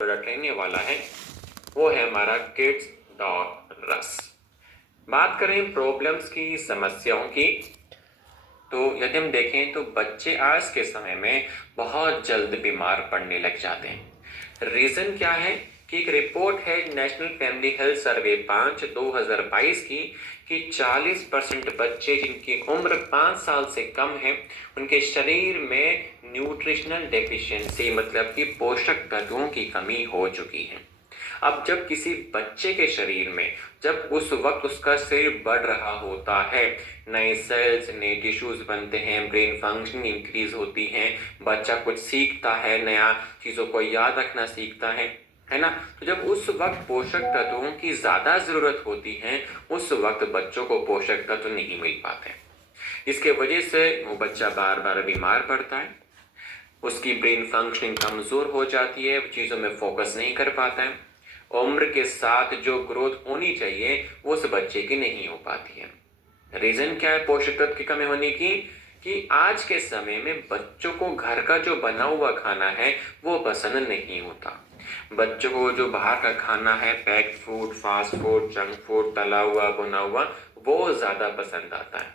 Product रहने वाला है वो है हमारा किड्स डॉग रस। बात करें प्रॉब्लम्स की, समस्याओं की, तो यदि हम देखें तो बच्चे आज के समय में बहुत जल्द बीमार पड़ने लग जाते हैं। रीजन क्या है कि एक रिपोर्ट है नेशनल फैमिली हेल्थ सर्वे 5/2022 की कि 40% बच्चे जिनकी उम्र 5 साल से कम है उनके शरीर में न्यूट्रिशनल डेफिशिएंसी मतलब कि पोषक तत्वों की कमी हो चुकी है। अब जब किसी बच्चे के शरीर में जब उस वक्त उसका शरीर बढ़ रहा होता है, नए सेल्स नए टिश्यूज बनते हैं, ब्रेन फंक्शनिंग इंक्रीज होती है, बच्चा कुछ सीखता है, नया चीजों को याद रखना सीखता है ना। तो जब उस वक्त पोषक तत्वों की ज्यादा जरूरत होती है उस वक्त बच्चों को पोषक तत्व नहीं मिल पाते। इसके वजह से वो बच्चा बार बार बीमार पड़ता है, उसकी ब्रेन फंक्शनिंग कमजोर हो जाती है, चीजों में फोकस नहीं कर पाता है, उम्र के साथ जो ग्रोथ होनी चाहिए वो उस बच्चे की नहीं हो पाती है। रीजन क्या है पोषक तत्व की कमी होने की कि आज के समय में बच्चों को घर का जो बना हुआ खाना है वो पसंद नहीं होता। बच्चों को जो बाहर का खाना है, packed food, fast food, junk food, तला हुआ भुना हुआ, वो ज्यादा पसंद आता है।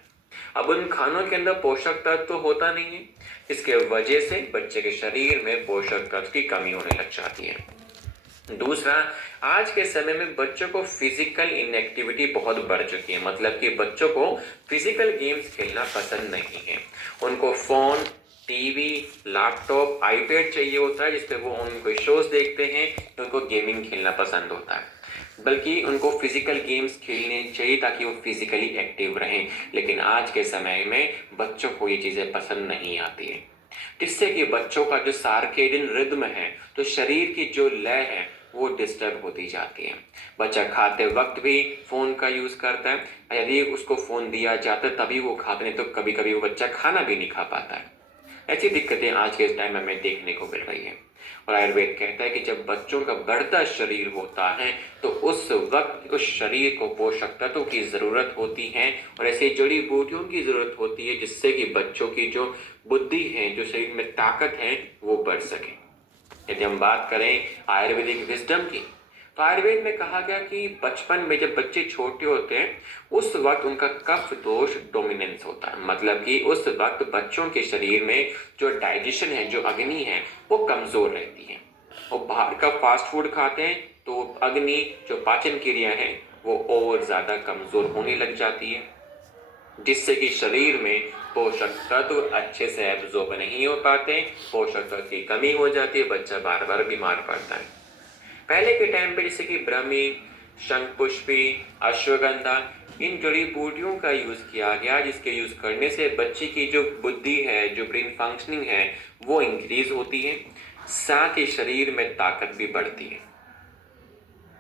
अब उन खानों के अंदर पोषक तत्व तो होता नहीं है, इसके वजह से बच्चे के शरीर में पोषक तत्व की कमी होने लग जाती है। दूसरा, आज के समय में बच्चों को फिजिकल इनएक्टिविटी बहुत बढ़ चुकी है, मतलब कि बच्चों को फिजिकल गेम्स खेलना पसंद नहीं है। उनको फोन, टीवी, लैपटॉप, आईपैड चाहिए होता है जिसपे वो उनको शोज देखते हैं, तो उनको गेमिंग खेलना पसंद होता है। बल्कि उनको फिजिकल गेम्स खेलने चाहिए ताकि वो फिजिकली एक्टिव रहें, लेकिन आज के समय में बच्चों को ये चीजें पसंद नहीं आती है, जिससे कि बच्चों का जो सार्केडियन रिदम है, तो शरीर की जो लय है वो डिस्टर्ब होती जाती है। बच्चा खाते वक्त भी फोन का यूज करता है, यदि उसको फोन दिया जाता है तभी वो खाते, नहीं तो कभी कभी वो बच्चा खाना भी नहीं खा पाता है। ऐसी दिक्कतें आज के इस टाइम में हमें देखने को मिल रही है। और आयुर्वेद कहता है कि जब बच्चों का बढ़ता शरीर होता है तो उस वक्त उस शरीर को पोषक तत्वों की जरूरत होती है और ऐसे जड़ी बूटियों की जरूरत होती है जिससे कि बच्चों की जो बुद्धि है, जो शरीर में ताकत है, वो बढ़ सके। यदि हम बात करें आयुर्वेदिक विजडम की, तो आयुर्वेद में कहा गया कि बचपन में जब बच्चे छोटे होते हैं उस वक्त उनका कफ दोष डोमिनेंस होता है, मतलब कि उस वक्त बच्चों के शरीर में जो डाइजेशन है, जो अग्नि है, वो कमजोर रहती है। और बाहर का फास्ट फूड खाते हैं तो अग्नि, जो पाचन क्रिया है, वो और ज्यादा कमजोर होने लग जाती है, जिससे कि शरीर में पोषक तत्व अच्छे से एब्जॉर्ब नहीं हो पाते, पोषक तत्व की कमी हो जाती है, बच्चा बार बार बीमार पड़ता है। पहले के टाइम पे जैसे कि ब्राह्मी, शंखपुष्पी, अश्वगंधा, इन जड़ी बूटियों का यूज किया गया, जिसके यूज करने से बच्चे की जो बुद्धि है, जो ब्रेन फंक्शनिंग है, वो इंक्रीज होती है, साथ ही शरीर में ताकत भी बढ़ती है।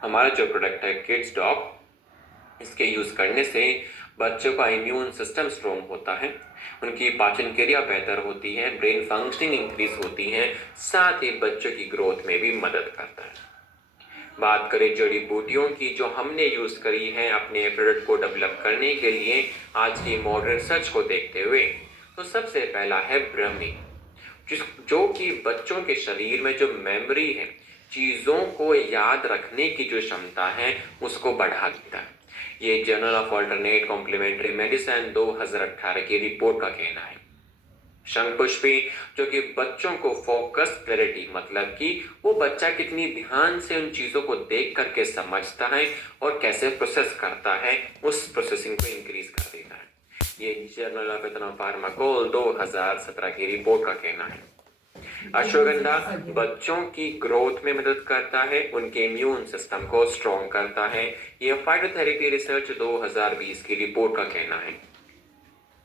हमारा जो प्रोडक्ट है किड्स डॉग, इसके यूज करने से बच्चों का इम्यून सिस्टम स्ट्रोंग होता है, उनकी पाचन क्रिया बेहतर होती है, ब्रेन फंक्शनिंग इंक्रीज होती है, साथ ही बच्चों की ग्रोथ में भी मदद करता है। बात करें जड़ी बूटियों की जो हमने यूज करी है अपने प्रोडक्ट को डेवलप करने के लिए आज की मॉडर्न रिसर्च को देखते हुए, तो सबसे पहला है ब्रह्मी, जो कि बच्चों के शरीर में जो मेमोरी है, चीजों को याद रखने की जो क्षमता है, उसको बढ़ा देता है। ये journal of alternate complementary medicine 2018 की रिपोर्ट का कहना है। शंखपुष्पी, जो कि बच्चों को फोकस क्लैरिटी, मतलब कि वो बच्चा कितनी ध्यान से उन चीजों को देख करके समझता है और कैसे प्रोसेस करता है, उस प्रोसेसिंग को इंक्रीज कर देता है। ये जर्नल ऑफ फार्माकोल 2017 की रिपोर्ट का कहना है। अश्वगंधा बच्चों की ग्रोथ में मदद करता है, उनके इम्यून सिस्टम को स्ट्रॉन्ग करता है, ये फाइटोथेरेपी रिसर्च 2020 की रिपोर्ट का कहना है।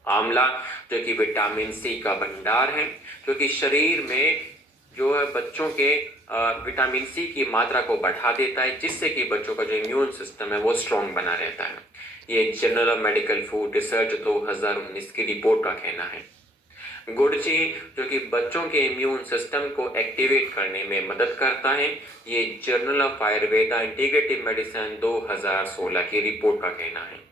आंवला, जो कि विटामिन सी का भंडार है, जो कि शरीर में जो है बच्चों के विटामिन सी की मात्रा को बढ़ा देता है, जिससे कि बच्चों का जो इम्यून सिस्टम है वो स्ट्रॉन्ग बना रहता है। ये journal of medical food research 2019 की रिपोर्ट का कहना है। गुड़ची, जो कि बच्चों के इम्यून सिस्टम को एक्टिवेट करने में मदद करता है, ये journal of Ayurveda integrative medicine 2016 की रिपोर्ट का कहना है।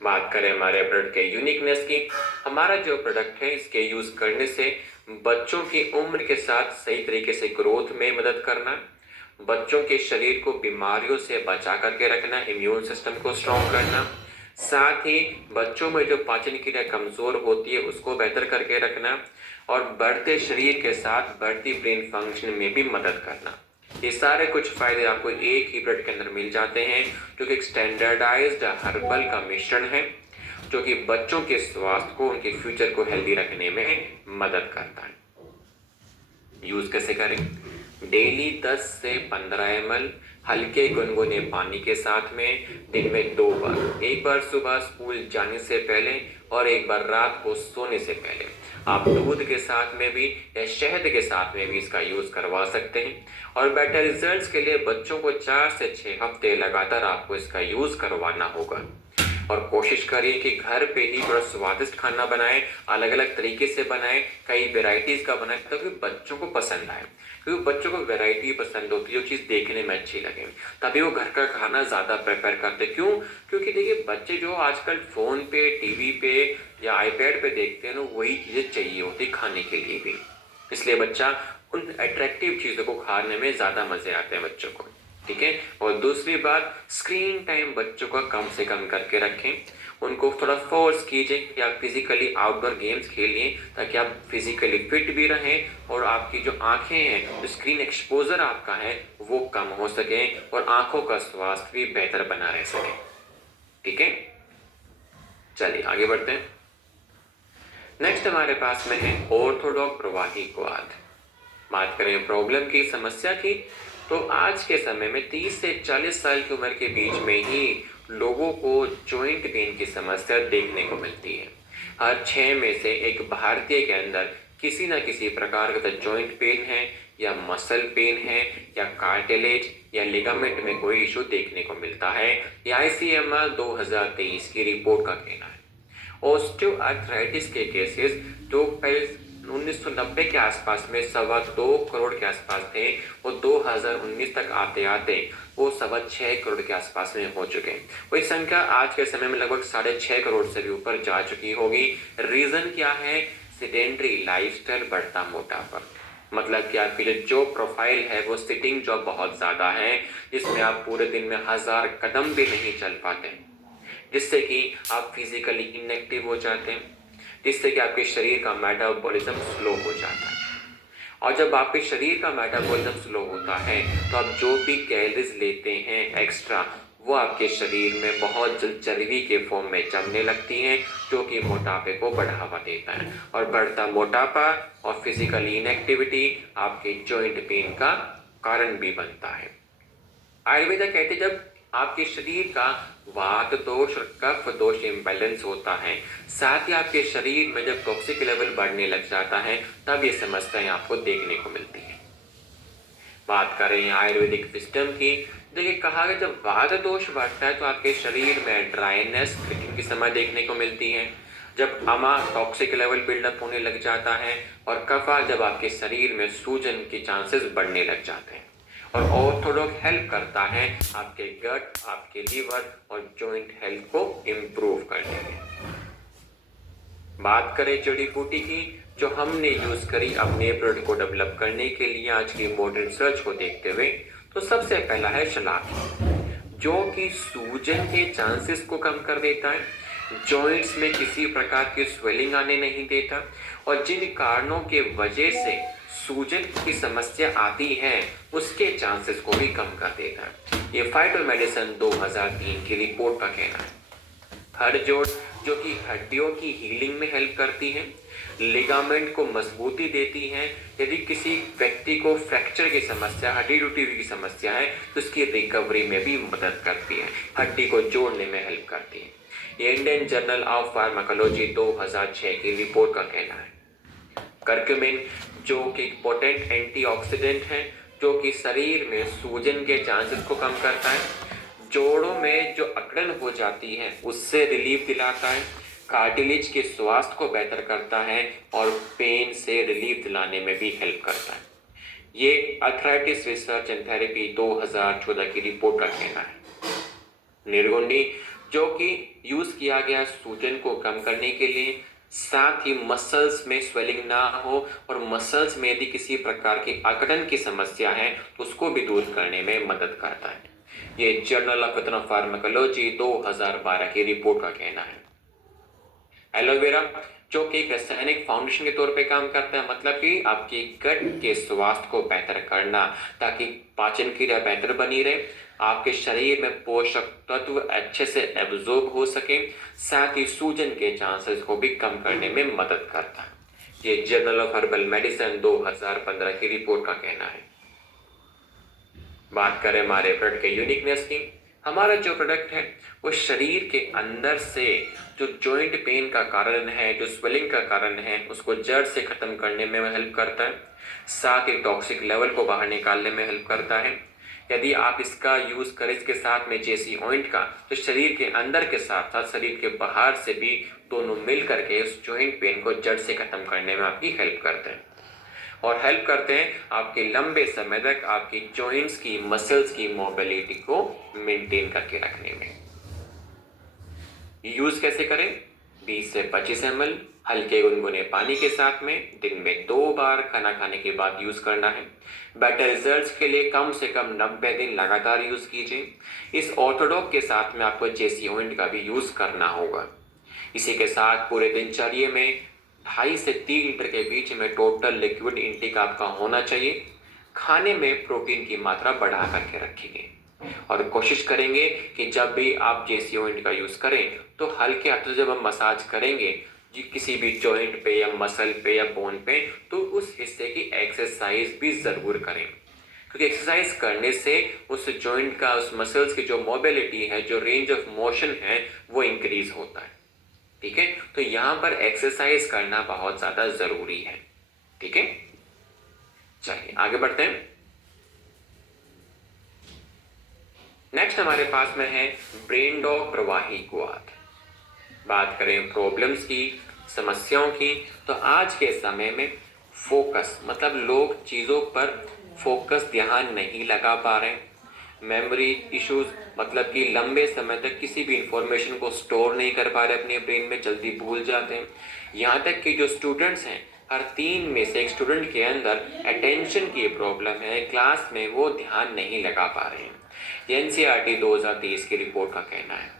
बात करें हमारे प्रोडक्ट के यूनिकनेस की, हमारा जो प्रोडक्ट है इसके यूज करने से बच्चों की उम्र के साथ सही तरीके से ग्रोथ में मदद करना, बच्चों के शरीर को बीमारियों से बचा करके रखना, इम्यून सिस्टम को स्ट्रॉन्ग करना, साथ ही बच्चों में जो पाचन क्रिया कमजोर होती है उसको बेहतर करके रखना और बढ़ते शरीर के साथ बढ़ती ब्रेन फंक्शन में भी मदद करना। ये सारे कुछ फायदे आपको एक ही ब्रेड के अंदर मिल जाते हैं, जो कि एक स्टैंडर्डाइज्ड हर्बल का मिश्रण है, जो कि बच्चों के स्वास्थ्य को, उनके फ्यूचर को हेल्दी रखने में मदद करता है। यूज कैसे करें? डेली 10 से 15 ml हल्के गुनगुने पानी के साथ में दिन में 2 बार, एक बार सुबह स्कूल जाने से पहले और एक बार रात को सोने से पहले। आप दूध के साथ में भी या शहद के साथ में भी इसका यूज करवा सकते हैं और बेटर रिजल्ट्स के लिए बच्चों को 4 से 6 हफ्ते लगातार आपको इसका यूज करवाना होगा। और कोशिश करिए कि घर पे ही थोड़ा स्वादिष्ट खाना बनाएं, अलग अलग तरीके से बनाएं, कई वेराइटीज का बनाएं ताकि बच्चों को पसंद आए, क्योंकि बच्चों को वैरायटी पसंद होती है, जो चीज़ देखने में अच्छी लगे तभी वो घर का खाना ज़्यादा प्रेफर करते। क्यों? क्योंकि देखिए बच्चे जो आजकल फ़ोन पे, टीवी पे या आईपैड पे देखते हैं ना, वही चीज़ें चाहिए होती खाने के लिए भी, इसलिए बच्चा उन अट्रैक्टिव चीज़ों को खाने में ज़्यादा मज़े आते हैं बच्चों को। ठीक है। और दूसरी बात, स्क्रीन टाइम बच्चों का कम से कम करके रखें, उनको थोड़ा फोर्स कीजिए कि आप फिजिकली आउटडोर गेम्स खेलिए ताकि आप फिजिकली फिट भी रहें और आपकी जो आंखें हैं, जो स्क्रीन एक्सपोजर आपका है वो कम हो सके और आंखों का स्वास्थ्य भी बेहतर बना रह सके। ठीक है, चलिए आगे बढ़ते हैं। नेक्स्ट हमारे पास में है ऑर्थोडॉक्स प्रवाहिक वात। बात करें प्रॉब्लम की, समस्या की, तो आज के समय में 30 से 40 साल की उम्र के बीच में ही लोगों को जॉइंट पेन की समस्या देखने को मिलती है। हर 6 में से एक भारतीय के अंदर किसी न किसी प्रकार का जॉइंट पेन है या मसल पेन है या कार्टिलेज या लिगामेंट में कोई इशू देखने को मिलता है। यह ICMR 2023 की रिपोर्ट का कहना है। ऑस्टियोआर्थराइटिस के केसेस जो पहले 1990 के आसपास में 2.25 करोड़ के आसपास थे, वो 2019 तक आते आते वो 6.25 करोड़ के आसपास में हो चुके हैं। वही संख्या आज के समय में लगभग 6.5 करोड़ से भी ऊपर जा चुकी होगी। रीजन क्या है? सेडेंटरी लाइफस्टाइल, बढ़ता मोटापा। मतलब कि आपकी जो प्रोफाइल है वो सिटिंग जॉब बहुत ज्यादा है, जिसमें आप पूरे दिन में 1000 कदम भी नहीं चल पाते, जिससे कि आप फिजिकली इनएक्टिव हो जाते हैं, जिससे कि आपके शरीर का मेटाबॉलिज्म स्लो हो जाता है। और जब आपके शरीर का मेटाबॉलिज्म स्लो होता है तो आप जो भी कैलोरीज लेते हैं एक्स्ट्रा, वो आपके शरीर में बहुत जल्द चर्बी के फॉर्म में जमने लगती हैं, जो कि मोटापे को बढ़ावा देता है। और बढ़ता मोटापा और फिजिकल इनएक्टिविटी आपके जॉइंट पेन का कारण भी बनता है। आयुर्वेदा कहते जब आपके शरीर का वात दोष और कफ दोष इम्बैलेंस होता है, साथ ही आपके शरीर में जब टॉक्सिक लेवल बढ़ने लग जाता है, तब ये समस्याएं आपको देखने को मिलती है। बात करें आयुर्वेदिक सिस्टम की, देखिए कहा गया जब वात दोष बढ़ता है तो आपके शरीर में ड्राइनेस की समय देखने को मिलती है, जब अमा टॉक्सिक लेवल बिल्डअप होने लग जाता है, और कफा जब आपके शरीर में सूजन के चांसेस बढ़ने लग जाते हैं। और ऑर्थोडॉक्स हेल्प करता है आपके गट, आपके लीवर और जॉइंट हेल्थ को इम्प्रूव करने में। बात करें जड़ी बूटी की, जो हमने यूज करी अपने प्रोडक्ट को डेवलप करने के लिए आज की मॉडर्न रिसर्च को देखते हुए, तो सबसे पहला है शलाकी, जो कि सूजन के चांसेस को कम कर देता है, जॉइंट्स में किसी प्रकार की स्वेलिंग आने नहीं देता, और जिन कारणों के वजह से सूजन की समस्या आती है उसके चांसेस को भी कम कर देता है। ये फाइटोमेडिसिन 2003 की रिपोर्ट का कहना है। हड़जोड़, जो कि हड्डियों की हीलिंग में हेल्प करती है, लिगामेंट को मजबूती देती है। यदि किसी व्यक्ति को फ्रैक्चर की समस्या, हड्डी टूटी हुई की समस्या है, तो उसकी रिकवरी में भी मदद करती है, हड्डी को जोड़ने में हेल्प करती है। ये इंडियन जर्नल ऑफ फार्माकोलॉजी 2006 की रिपोर्ट का कहना है। करक्यूमिन, जो कि पोटेंट एंटीऑक्सीडेंट है, जो कि शरीर में सूजन के चांसेस को कम करता है, जोड़ों में जो अकड़न हो जाती है उससे रिलीफ दिलाता है, कार्टिलेज के स्वास्थ्य को बेहतर करता है और पेन से रिलीफ दिलाने में भी हेल्प करता है। ये आर्थराइटिस रिसर्च एंड थेरेपी 2014 की रिपोर्ट का कहना है। निर्गुंडी, जो कि यूज किया गया सूजन को कम करने के लिए, साथ ही मसल्स में स्वेलिंग ना हो और मसल्स में यदि किसी प्रकार की अकड़न की समस्या है तो उसको भी दूर करने में मदद करता है। ये जर्नल ऑफ फार्माकोलॉजी 2012 की रिपोर्ट का कहना है। एलोवेरा जो कि एक रासायनिक फाउंडेशन के तौर पे काम करता है, मतलब कि आपकी गट के स्वास्थ्य को बेहतर करना ताकि पाचन क्रिया बेहतर बनी रहे, आपके शरीर में पोषक तत्व अच्छे से एब्जॉर्ब हो सके, साथ ही सूजन के चांसेस को भी कम करने में मदद करता है। ये जर्नल ऑफ हर्बल मेडिसिन 2015 की रिपोर्ट का कहना है। बात करें हमारे प्रोडक्ट के यूनिकनेस की, हमारा जो प्रोडक्ट है वो शरीर के अंदर से जो जॉइंट पेन का कारण है, जो स्वेलिंग का कारण है, उसको जड़ से खत्म करने में हेल्प करता है। साथ ही टॉक्सिक लेवल को बाहर निकालने में हेल्प करता है। यदि आप इसका यूज करें इसके साथ में जेसी ऑइंट का, तो शरीर के अंदर के साथ साथ शरीर के बाहर से भी दोनों मिल करके उस जॉइंट पेन को जड़ से खत्म करने में आपकी हेल्प करते हैं और हेल्प करते हैं आपके लंबे समय तक आपकी जॉइंट्स की मसल्स की मोबिलिटी को मेंटेन करके रखने में। यूज कैसे करें? 20 से 25 ml हल्के गुनगुने पानी के साथ में दिन में 2 बार खाना खाने के बाद यूज करना है। बेटर रिजल्ट्स के लिए कम से कम 90 दिन लगातार यूज कीजिए। इस ऑर्थोडॉक के साथ में आपको जेसी ऑइंट का भी यूज करना होगा। इसी के साथ पूरे दिनचर्या में 2.5 से 3 लीटर के बीच में टोटल लिक्विड इंटेक आपका होना चाहिए। खाने में प्रोटीन की मात्रा बढ़ा करके रखिए और कोशिश करेंगे कि जब भी आप जेसी ऑइंट का यूज करें तो हल्के हाथों से जब हम मसाज करेंगे जी किसी भी जॉइंट पे या मसल पे या बोन पे, तो उस हिस्से की एक्सरसाइज भी जरूर करें, क्योंकि एक्सरसाइज करने से उस जॉइंट का, उस मसल्स की जो मोबिलिटी है, जो रेंज ऑफ मोशन है, वो इंक्रीज होता है। ठीक है, तो यहां पर एक्सरसाइज करना बहुत ज्यादा जरूरी है। ठीक है, चलिए आगे बढ़ते हैं। नेक्स्ट हमारे पास में है ब्रेन डॉग प्रवाही क्वाथ। बात करें प्रॉब्लम्स की, समस्याओं की, तो आज के समय में फोकस, मतलब लोग चीज़ों पर फोकस ध्यान नहीं लगा पा रहे हैं। मेमोरी इश्यूज, मतलब कि लंबे समय तक किसी भी इंफॉर्मेशन को स्टोर नहीं कर पा रहे अपने ब्रेन में, जल्दी भूल जाते हैं। यहाँ तक कि जो स्टूडेंट्स हैं, हर 3 में से एक स्टूडेंट के अंदर अटेंशन की प्रॉब्लम है, क्लास में वो ध्यान नहीं लगा पा रहे हैं। ये एनसीईआरटी 2023 की रिपोर्ट का कहना है।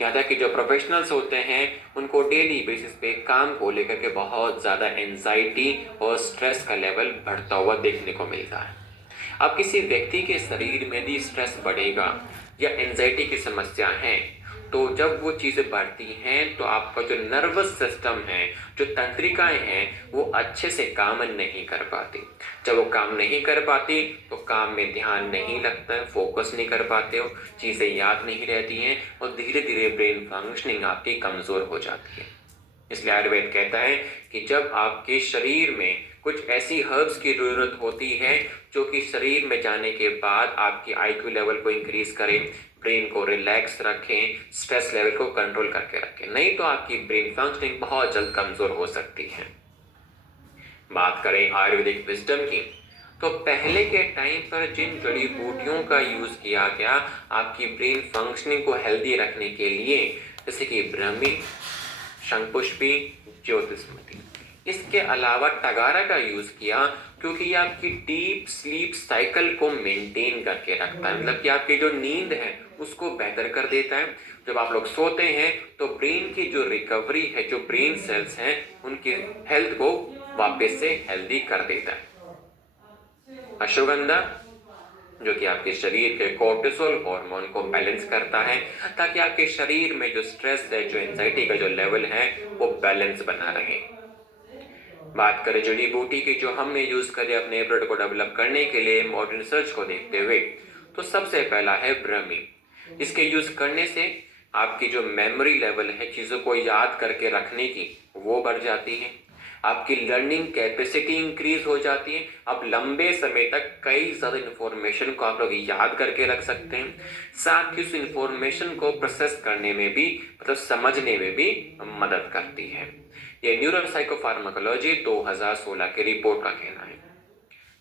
यहाँ तक कि जो प्रोफेशनल्स होते हैं उनको डेली बेसिस पे काम को लेकर के बहुत ज़्यादा एंजाइटी और स्ट्रेस का लेवल बढ़ता हुआ देखने को मिलता है। अब किसी व्यक्ति के शरीर में भी स्ट्रेस बढ़ेगा या एंजाइटी की समस्या है, तो जब वो चीज़ें बढ़ती हैं तो आपका जो नर्वस सिस्टम है, जो तंत्रिकाएं हैं, वो अच्छे से काम नहीं कर पाती। जब वो काम नहीं कर पाती तो काम में ध्यान नहीं लगता है, फोकस नहीं कर पाते हो, चीज़ें याद नहीं रहती हैं और धीरे धीरे ब्रेन फंक्शनिंग आपकी कमज़ोर हो जाती है। इसलिए आयुर्वेद कहता है कि जब आपके शरीर में कुछ ऐसी हर्ब्स की जरूरत होती है जो कि शरीर में जाने के बाद आपकी आईक्यू लेवल को इंक्रीज करें, ब्रेन को रिलैक्स रखें, स्ट्रेस लेवल को कंट्रोल करके रखें, नहीं तो आपकी ब्रेन फंक्शनिंग बहुत जल्द कमजोर हो सकती है। बात करें आयुर्वेदिक विजडम की, तो पहले के टाइम पर जिन जड़ी बूटियों का यूज किया गया आपकी ब्रेन फंक्शनिंग को हेल्दी रखने के लिए, जैसे कि ब्रह्मी, शंखपुष्पी, ज्योतिषमती, इसके अलावा टगारा का यूज किया क्योंकि ये आपकी डीप स्लीप साइकिल को मेंटेन करके रखता है, मतलब कि आपकी जो नींद है उसको बेहतर कर देता है। जब आप लोग सोते हैं तो ब्रेन की जो रिकवरी है, जो ब्रेन सेल्स हैं, उनकी हेल्थ को वापस से हेल्दी कर देता है। अश्वगंधा जो कि आपके शरीर के कोर्टिसोल हार्मोन को बैलेंस करता है ताकि आपके शरीर में जो स्ट्रेस है, जो एंजाइटी का जो लेवल है, वो बैलेंस बना रहे। बात करें जड़ी बूटी की जो हमने यूज करी अपने प्रोडक्ट को डेवलप करने के लिए मॉडर्न रिसर्च को देखते हुए, तो सबसे पहला है ब्रह्मी। इसके यूज करने से आपकी जो मेमोरी लेवल है, चीज़ों को याद करके रखने की, वो बढ़ जाती है। आपकी लर्निंग कैपेसिटी इंक्रीज हो जाती है। आप लंबे समय तक कई ज़्यादा इंफॉर्मेशन को आप लोग याद करके रख सकते हैं। साथ ही उस इंफॉर्मेशन को प्रोसेस करने में भी, मतलब समझने में भी मदद करती है। ये न्यूरोसाइकोफार्माकोलॉजी 2016 की रिपोर्ट का कहना है।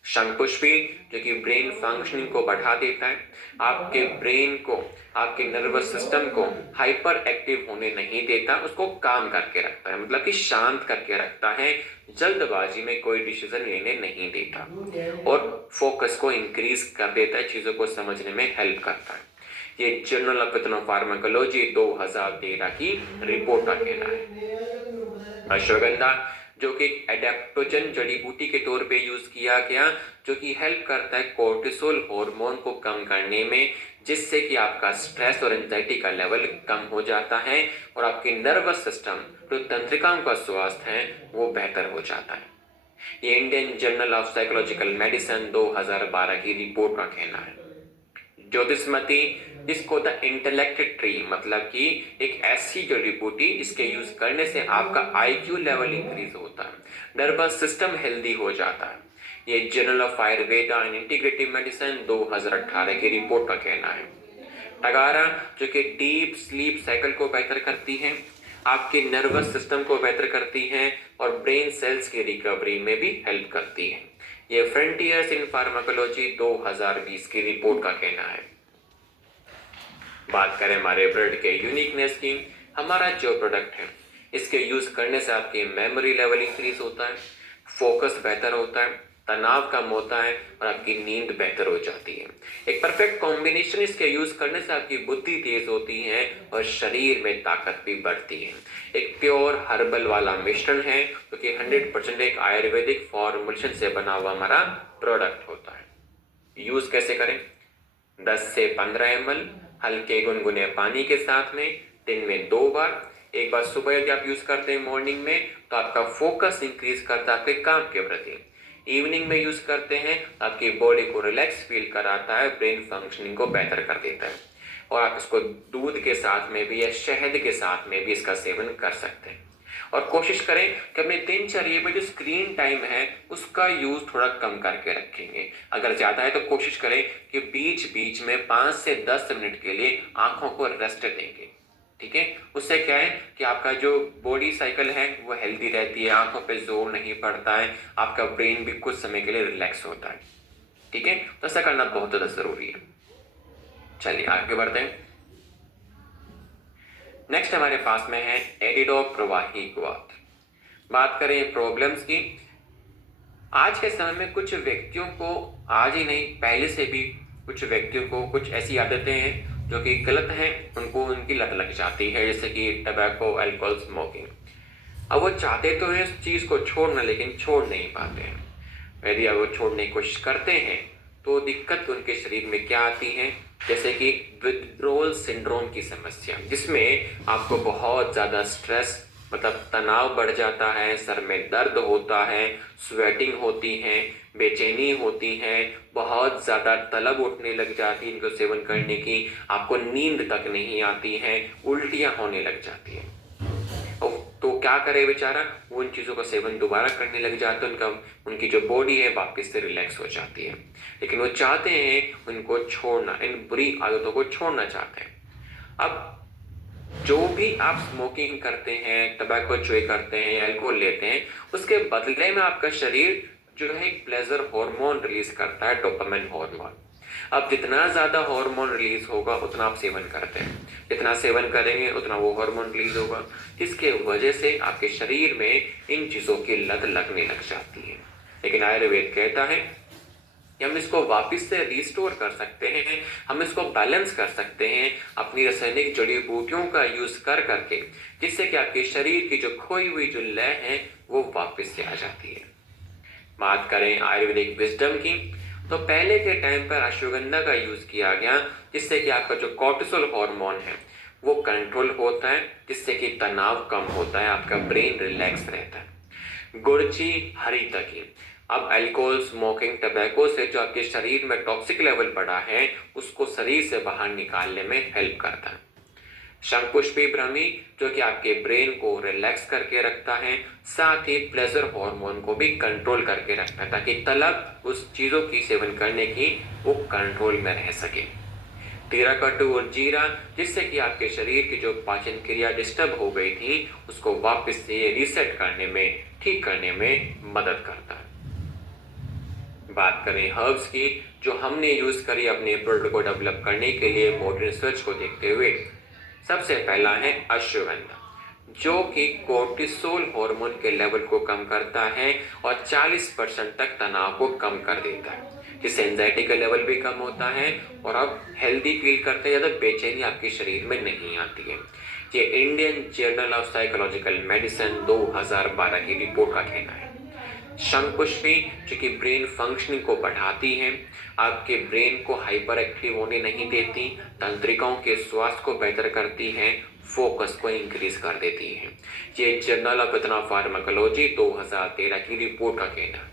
शंखपुष्पी जो कि ब्रेन फंक्शनिंग को बढ़ा देता है, आपके ब्रेन को, आपके नर्वस सिस्टम को हाइपर एक्टिव होने नहीं देता, उसको काम करके रखता है, मतलब कि शांत करके रखता है, जल्दबाजी में कोई डिसीजन लेने नहीं देता, और फोकस को इंक्रीज कर देता है, चीजों को समझने में हेल्प करता है। ये जर्नल ऑफ इथनोफार्माकोलॉजी 2013 की रिपोर्ट का कहना है। अश्वगंधा जो कि एडेप्टोजन जड़ी बूटी के तौर पे यूज किया गया, जो कि हेल्प करता है कोर्टिसोल हार्मोन को कम करने में, जिससे कि आपका स्ट्रेस और एंजाइटी का लेवल कम हो जाता है और आपके नर्वस सिस्टम, जो तंत्रिकाओं का स्वास्थ्य है, वो बेहतर हो जाता है। ये Indian journal of psychological medicine 2012 की रिपोर्ट का कहना है। ज्योतिषमती, जिसको द इंटेलेक्ट ट्री, मतलब कि एक ऐसी जड़ी बूटी जिसके यूज करने से आपका आईक्यू लेवल इंक्रीज होता है, नर्वस सिस्टम हेल्दी हो जाता है। ये journal of Ayurveda and integrative medicine 2018 की रिपोर्ट का कहना है। टगारा जो कि डीप स्लीप साइकिल को बेहतर करती है, आपके नर्वस सिस्टम को बेहतर करती है और ब्रेन सेल्स की रिकवरी में भी हेल्प करती है। ये फ्रंटियर्स इन फार्माकोलॉजी 2020 की रिपोर्ट का कहना है। बात करें हमारे ब्लड के यूनिकनेस की, हमारा जो प्रोडक्ट है, इसके यूज करने से आपकी मेमोरी लेवल इंक्रीज होता है, फोकस बेहतर होता है, तनाव कम होता है और आपकी नींद बेहतर हो जाती है। एक परफेक्ट कॉम्बिनेशन, इसके यूज करने से आपकी बुद्धि तेज होती है और शरीर में ताकत भी बढ़ती है। एक प्योर हर्बल वाला मिश्रण है, क्योंकि 100% एक आयुर्वेदिक फॉर्मुलेशन से बना हुआ हमारा प्रोडक्ट होता है। यूज कैसे करें? 10 से 15 ml हल्के गुनगुने पानी के साथ में दिन में 2 बार, एक बार सुबह यदि आप यूज करते हैं मॉर्निंग में, तो आपका फोकस इंक्रीज करता है आपके काम के प्रति। इवनिंग में यूज करते हैं, आपकी बॉडी को रिलैक्स फील कराता है, ब्रेन फंक्शनिंग को बेहतर कर देता है। और आप इसको दूध के साथ में भी या शहद के साथ में भी इसका सेवन कर सकते हैं। और कोशिश करें कि अपने दिनचर्या में जो स्क्रीन टाइम है उसका यूज थोड़ा कम करके रखेंगे। अगर ज्यादा है तो कोशिश करें कि बीच बीच में 5 से 10 मिनट के लिए आंखों को रेस्ट देंगे। ठीक है, उससे क्या है कि आपका जो बॉडी साइकिल है वो हेल्दी रहती है, आंखों पे जोर नहीं पड़ता है, आपका ब्रेन भी कुछ समय के लिए रिलैक्स होता है। ठीक है, तो ऐसा करना बहुत ज्यादा जरूरी है। चलिए आगे बढ़ते हैं। नेक्स्ट हमारे पास में है एडिडो प्रवाही ग्वाथ। बात करें प्रॉब्लम्स की, आज के समय में कुछ व्यक्तियों को, आज ही नहीं पहले से भी कुछ व्यक्तियों को कुछ ऐसी आदतें हैं जो कि गलत हैं, उनको उनकी लत लग जाती है, जैसे कि टबैको, अल्कोहल, स्मोकिंग। अब वो चाहते तो हैं इस चीज को छोड़ना, लेकिन छोड़ नहीं पाते हैं। यदि अब वो छोड़ने की कोशिश करते हैं तो दिक्कत उनके शरीर में क्या आती है, जैसे कि विथड्रॉल सिंड्रोम की समस्या, जिसमें आपको बहुत ज्यादा स्ट्रेस, मतलब तनाव बढ़ जाता है, सर में दर्द होता है, स्वेटिंग होती है, बेचैनी होती है, बहुत ज्यादा तलब उठने लग जाती है इनको सेवन करने की, आपको नींद तक नहीं आती है, उल्टियां होने लग जाती है। तो क्या करे बेचारा, वो उन चीजों का सेवन दोबारा करने लग जाता है, उनकी जो बॉडी है वापस से रिलैक्स हो जाती है। लेकिन वो चाहते हैं उनको छोड़ना, इन बुरी आदतों को छोड़ना चाहते हैं। अब जो भी आप स्मोकिंग करते हैं, टबैको च्युई करते हैं, अल्कोहल लेते हैं, उसके बदले में आपका शरीर जो है एक प्लेजर हार्मोन रिलीज करता है, डोपामिन हार्मोन। अब जितना ज्यादा हार्मोन रिलीज होगा उतना आप सेवन करते हैं, जितना सेवन करेंगे उतना वो हार्मोन रिलीज होगा, इसके वजह से आपके शरीर में इन चीजों की लत लगने लग जाती है। लेकिन आयुर्वेद कहता है कि हम इसको वापस से रिस्टोर कर सकते हैं, हम इसको बैलेंस कर सकते हैं अपनी रासायनिक जड़ी बूटियों का यूज कर करके, जिससे कि आपके शरीर की जो खोई हुई जो लय है वो वापस से आ जाती है। बात करें आयुर्वेदिक विजडम की, तो पहले के टाइम पर अश्वगंधा का यूज किया गया, जिससे कि आपका जो कोर्टिसोल हार्मोन है वो कंट्रोल होता है, जिससे कि तनाव कम होता है, आपका ब्रेन रिलैक्स रहता है। गुड़ची, हरिता की, अब अल्कोहल, स्मोकिंग, टबैको से जो आपके शरीर में टॉक्सिक लेवल बढ़ा है उसको शरीर से बाहर निकालने में हेल्प करता है। शंखपुष्पी ब्रह्मी जो कि आपके ब्रेन को रिलैक्स करके रखता है, साथ ही प्लेजर हार्मोन को भी कंट्रोल करके रखता है, ताकि तलब उस चीजों की सेवन करने की वो कंट्रोल में रह सके। तीराकट्टू और जीरा, जिससे कि आपके शरीर की जो पाचन क्रिया डिस्टर्ब हो गई थी उसको वापस से रीसेट करने में, ठीक करने में मदद करता है। बात करें हर्ब्स की, जो हमने यूज करी अपने प्रोडक्ट को डेवलप करने के लिए मॉडर्न रिसर्च को देखते हुए, सबसे पहला है अश्वगंधा, जो कि कोर्टिसोल हार्मोन के लेवल को कम करता है और 40% तक तनाव को कम कर देता है, जिससे एंजाइटी का लेवल भी कम होता है और आप हेल्दी फील करते हैं, ज़्यादा बेचैनी आपके शरीर में नहीं आती है। ये Indian journal of psychological medicine 2012 की रिपोर्ट का कहना है। शंखपुष्पी, जो कि ब्रेन फंक्शनिंग को बढ़ाती है, आपके ब्रेन को हाइपर एक्टिव होने नहीं देती, तंत्रिकाओं के स्वास्थ्य को बेहतर करती है, फोकस को इंक्रीज कर देती है। ये जर्नल ऑफ फार्माकोलॉजी 2013 की रिपोर्ट का कहना है।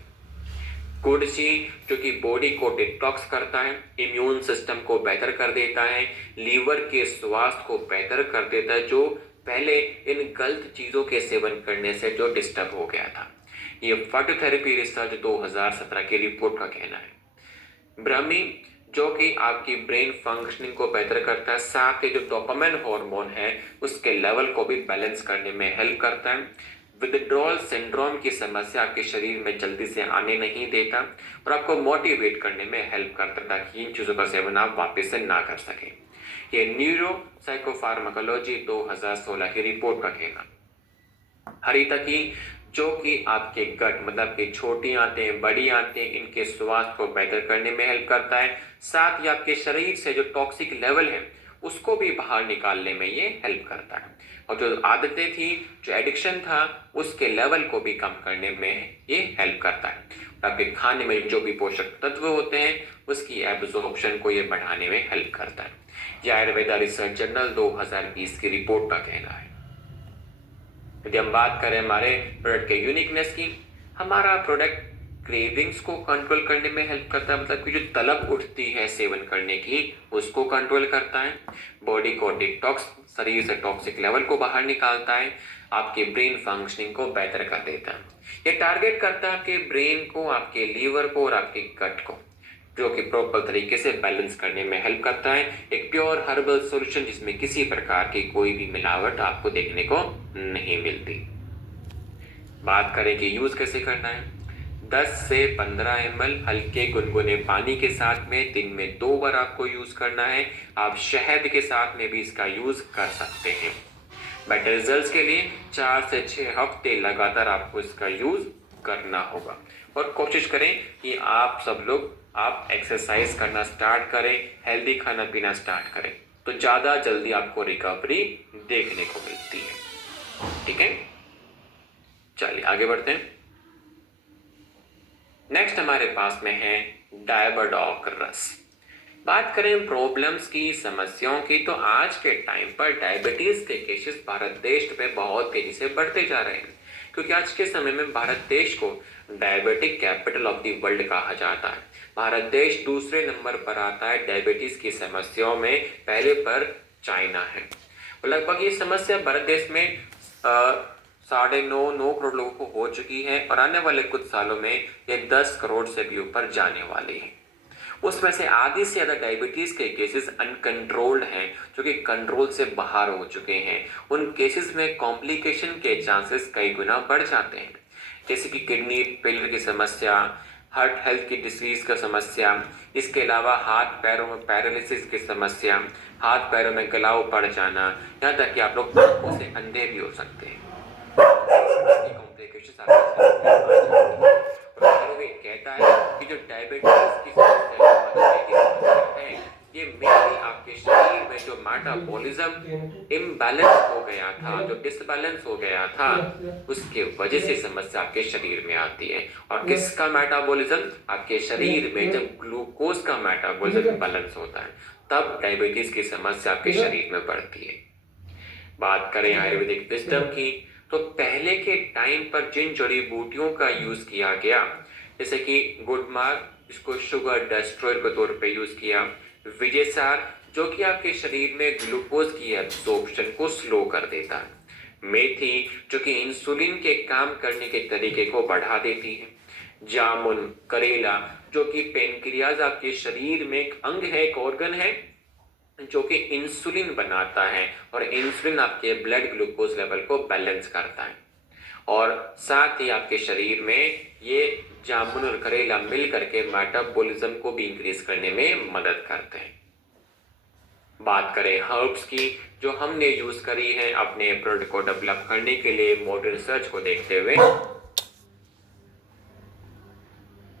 गुड़सी, जो कि बॉडी को डिटॉक्स करता है, इम्यून सिस्टम को बेहतर कर देता है, लीवर के स्वास्थ्य को बेहतर कर देता है, जो पहले इन गलत चीजों के सेवन करने से जो डिस्टर्ब हो गया था। ये फाइटोथेरेपी रिसर्च 2017 की रिपोर्ट का कहना है। ब्राह्मी, जो कि आपकी ब्रेन फंक्शनिंग को बेहतर करता है, साथ ही जो डोपामाइन हार्मोन है उसके लेवल को भी बैलेंस करने में हेल्प करता है। विथड्रॉल सिंड्रोम की समस्या आपके शरीर में जल्दी से आने नहीं देता और आपको मोटिवेट करने में हेल्प करता है, ताकि इन चीजों का सेवन आप वापस से ना कर सकें। ये न्यूरो साइकोफार्माकोलॉजी 2016 की रिपोर्ट का कहना। हरितकी, जो कि आपके गट मतलब कि छोटी आंतें बड़ी आंतें इनके स्वास्थ्य को बेहतर करने में हेल्प करता है, साथ ही आपके शरीर से जो टॉक्सिक लेवल है उसको भी बाहर निकालने में ये हेल्प करता है, और जो आदतें थी, जो एडिक्शन था, उसके लेवल को भी कम करने में ये हेल्प करता है। आपके खाने में जो भी पोषक तत्व होते हैं उसकी एब्जॉर्प्शन को ये बढ़ाने में हेल्प करता है। यह आयुर्वेदा रिसर्च जर्नल 2020 की रिपोर्ट का कहना है। यदि हम बात करें हमारे प्रोडक्ट के यूनिकनेस की, हमारा प्रोडक्ट क्रेविंग्स को कंट्रोल करने में हेल्प करता है, मतलब कि जो तलब उठती है सेवन करने की उसको कंट्रोल करता है, बॉडी को डिटॉक्स, शरीर से टॉक्सिक लेवल को बाहर निकालता है, आपके ब्रेन फंक्शनिंग को बेहतर कर देता है। ये टारगेट करता है आपके ब्रेन को, आपके लीवर को और आपके गट को, जो कि प्रॉपर तरीके से बैलेंस करने में हेल्प करता है। एक प्योर हर्बल सॉल्यूशन जिसमें किसी प्रकार की कोई भी मिलावट आपको देखने को नहीं मिलती। बात करें कि यूज कैसे करना है, 10 से 15 ml हल्के गुनगुने पानी के साथ में दिन में 2 बार आपको यूज करना है। आप शहद के साथ में भी इसका यूज कर सकते हैं। बेटर रिजल्ट्स के लिए 4 से 6 हफ्ते लगातार आपको इसका यूज करना होगा, और कोशिश करें कि आप सब लोग आप एक्सरसाइज करना स्टार्ट करें, हेल्दी खाना पीना स्टार्ट करें, तो ज़्यादा जल्दी आपको रिकवरी देखने को मिलती है। ठीक है, चलिए आगे बढ़ते हैं। नेक्स्ट हमारे पास में है डायबरडॉक रस। बात करें प्रॉब्लम्स की, समस्याओं की, तो आज के टाइम पर डायबिटीज के केसेस भारत देश में बहुत तेजी से बढ़ते जा रहे हैं, क्योंकि आज के समय में भारत देश को diabetic capital of the world कहा जाता है। भारत देश दूसरे नंबर पर आता है डायबिटीज की समस्याओं में, पहले पर चाइना है। लगभग ये समस्या भारत देश में 9.5 करोड़ लोगों को हो चुकी है, और आने वाले कुछ सालों में ये 10 करोड़ से भी ऊपर जाने वाली है। उसमें से आधी से ज्यादा डायबिटीज के केसेस अनकंट्रोल्ड हैं, जो कि कंट्रोल से बाहर हो चुके हैं। उन केसेस में कॉम्प्लिकेशन के चांसेस कई गुना बढ़ जाते हैं, जैसे कि किडनी फेलियर की समस्या, हार्ट हेल्थ की डिसीज का समस्या, इसके अलावा हाथ पैरों में पैरालिसिस की समस्या, हाथ पैरों में गलाव पड़ जाना, यहाँ तक कि आप लोग आंखों से अंधे भी हो सकते हैं। कॉम्प्लिकेशन कहता है कि जो डायबिटीज की समस्या है, ये मेनली आपके शरीर में जो मेटाबॉलिज्म इम्बैलेंस हो गया था, जो डिसबैलेंस हो गया था, उसके वजह से समस्या आपके शरीर में आती है। और किसका मेटाबॉलिज्म? आपके शरीर में जब ग्लूकोज का मेटाबॉलिज्म बैलेंस होता है, तब डायबिटीज की समस्या आपके शरीर में बढ़ती है। बात करें आयुर्वेदिक विजडम की, तो पहले के टाइम पर जिन जड़ी बूटियों का यूज किया गया, जैसे कि गुडमार्ग, इसको शुगर डेस्ट्रॉयर के तौर पे यूज किया, विजयसार, जो कि आपके शरीर में ग्लूकोज की एब्जॉर्प्शन को स्लो कर देता है, मेथी, जो कि इंसुलिन के काम करने के तरीके को बढ़ा देती है, जामुन, करेला, जो कि पेनक्रियाज आपके शरीर में एक अंग है, एक ऑर्गन है, जो कि इंसुलिन बनाता है, और इंसुलिन आपके ब्लड ग्लूकोज लेवल को बैलेंस करता है। और साथ ही आपके शरीर में ये जामुन और करेला मिल करके मेटाबॉलिज्म को भी इंक्रीज करने में मदद करते हैं। बात करें हर्ब्स की, जो हमने यूज करी है अपने प्रोडक्ट को डेवलप करने के लिए मॉडर्न रिसर्च को देखते हुए,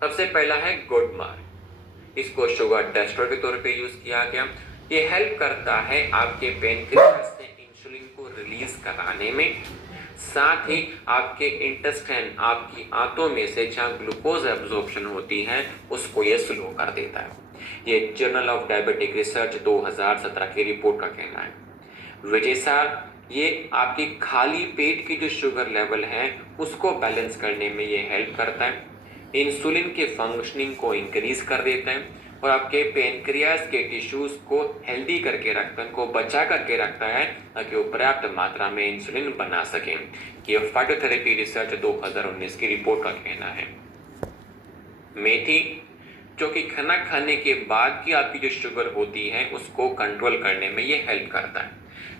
सबसे पहला है गुडमार्ग। इसको शुगर टेस्टर के तौर पे यूज किया गया। ये हेल्प करता है आपके पेनक्रियास से इंसुलिन को रिलीज कराने में, साथ ही आपके इंटेस्टाइन, आपकी आंतों में से जहां ग्लूकोज एब्जॉर्प्शन होती है उसको ये स्लो कर देता है। ये जर्नल ऑफ डायबिटिक रिसर्च 2017 की रिपोर्ट का कहना है। वजह से ये आपकी खाली पेट की जो शुगर लेवल है उसको बैलेंस करने में ये हेल्प करता है, इंसुलिन के फंक्शनिंग को इंक्रीज कर देता है और आपके पेनक्रियास के टिश्यूज को हेल्दी करके रखता है, उनको बचा करके रखता है ताकि वो पर्याप्त मात्रा में इंसुलिन बना सकें। ये फाइटोथेरेपी रिसर्च 2019 की रिपोर्ट का कहना है। मेथी, जो कि खाना खाने के बाद की आपकी जो शुगर होती है उसको कंट्रोल करने में ये हेल्प करता है,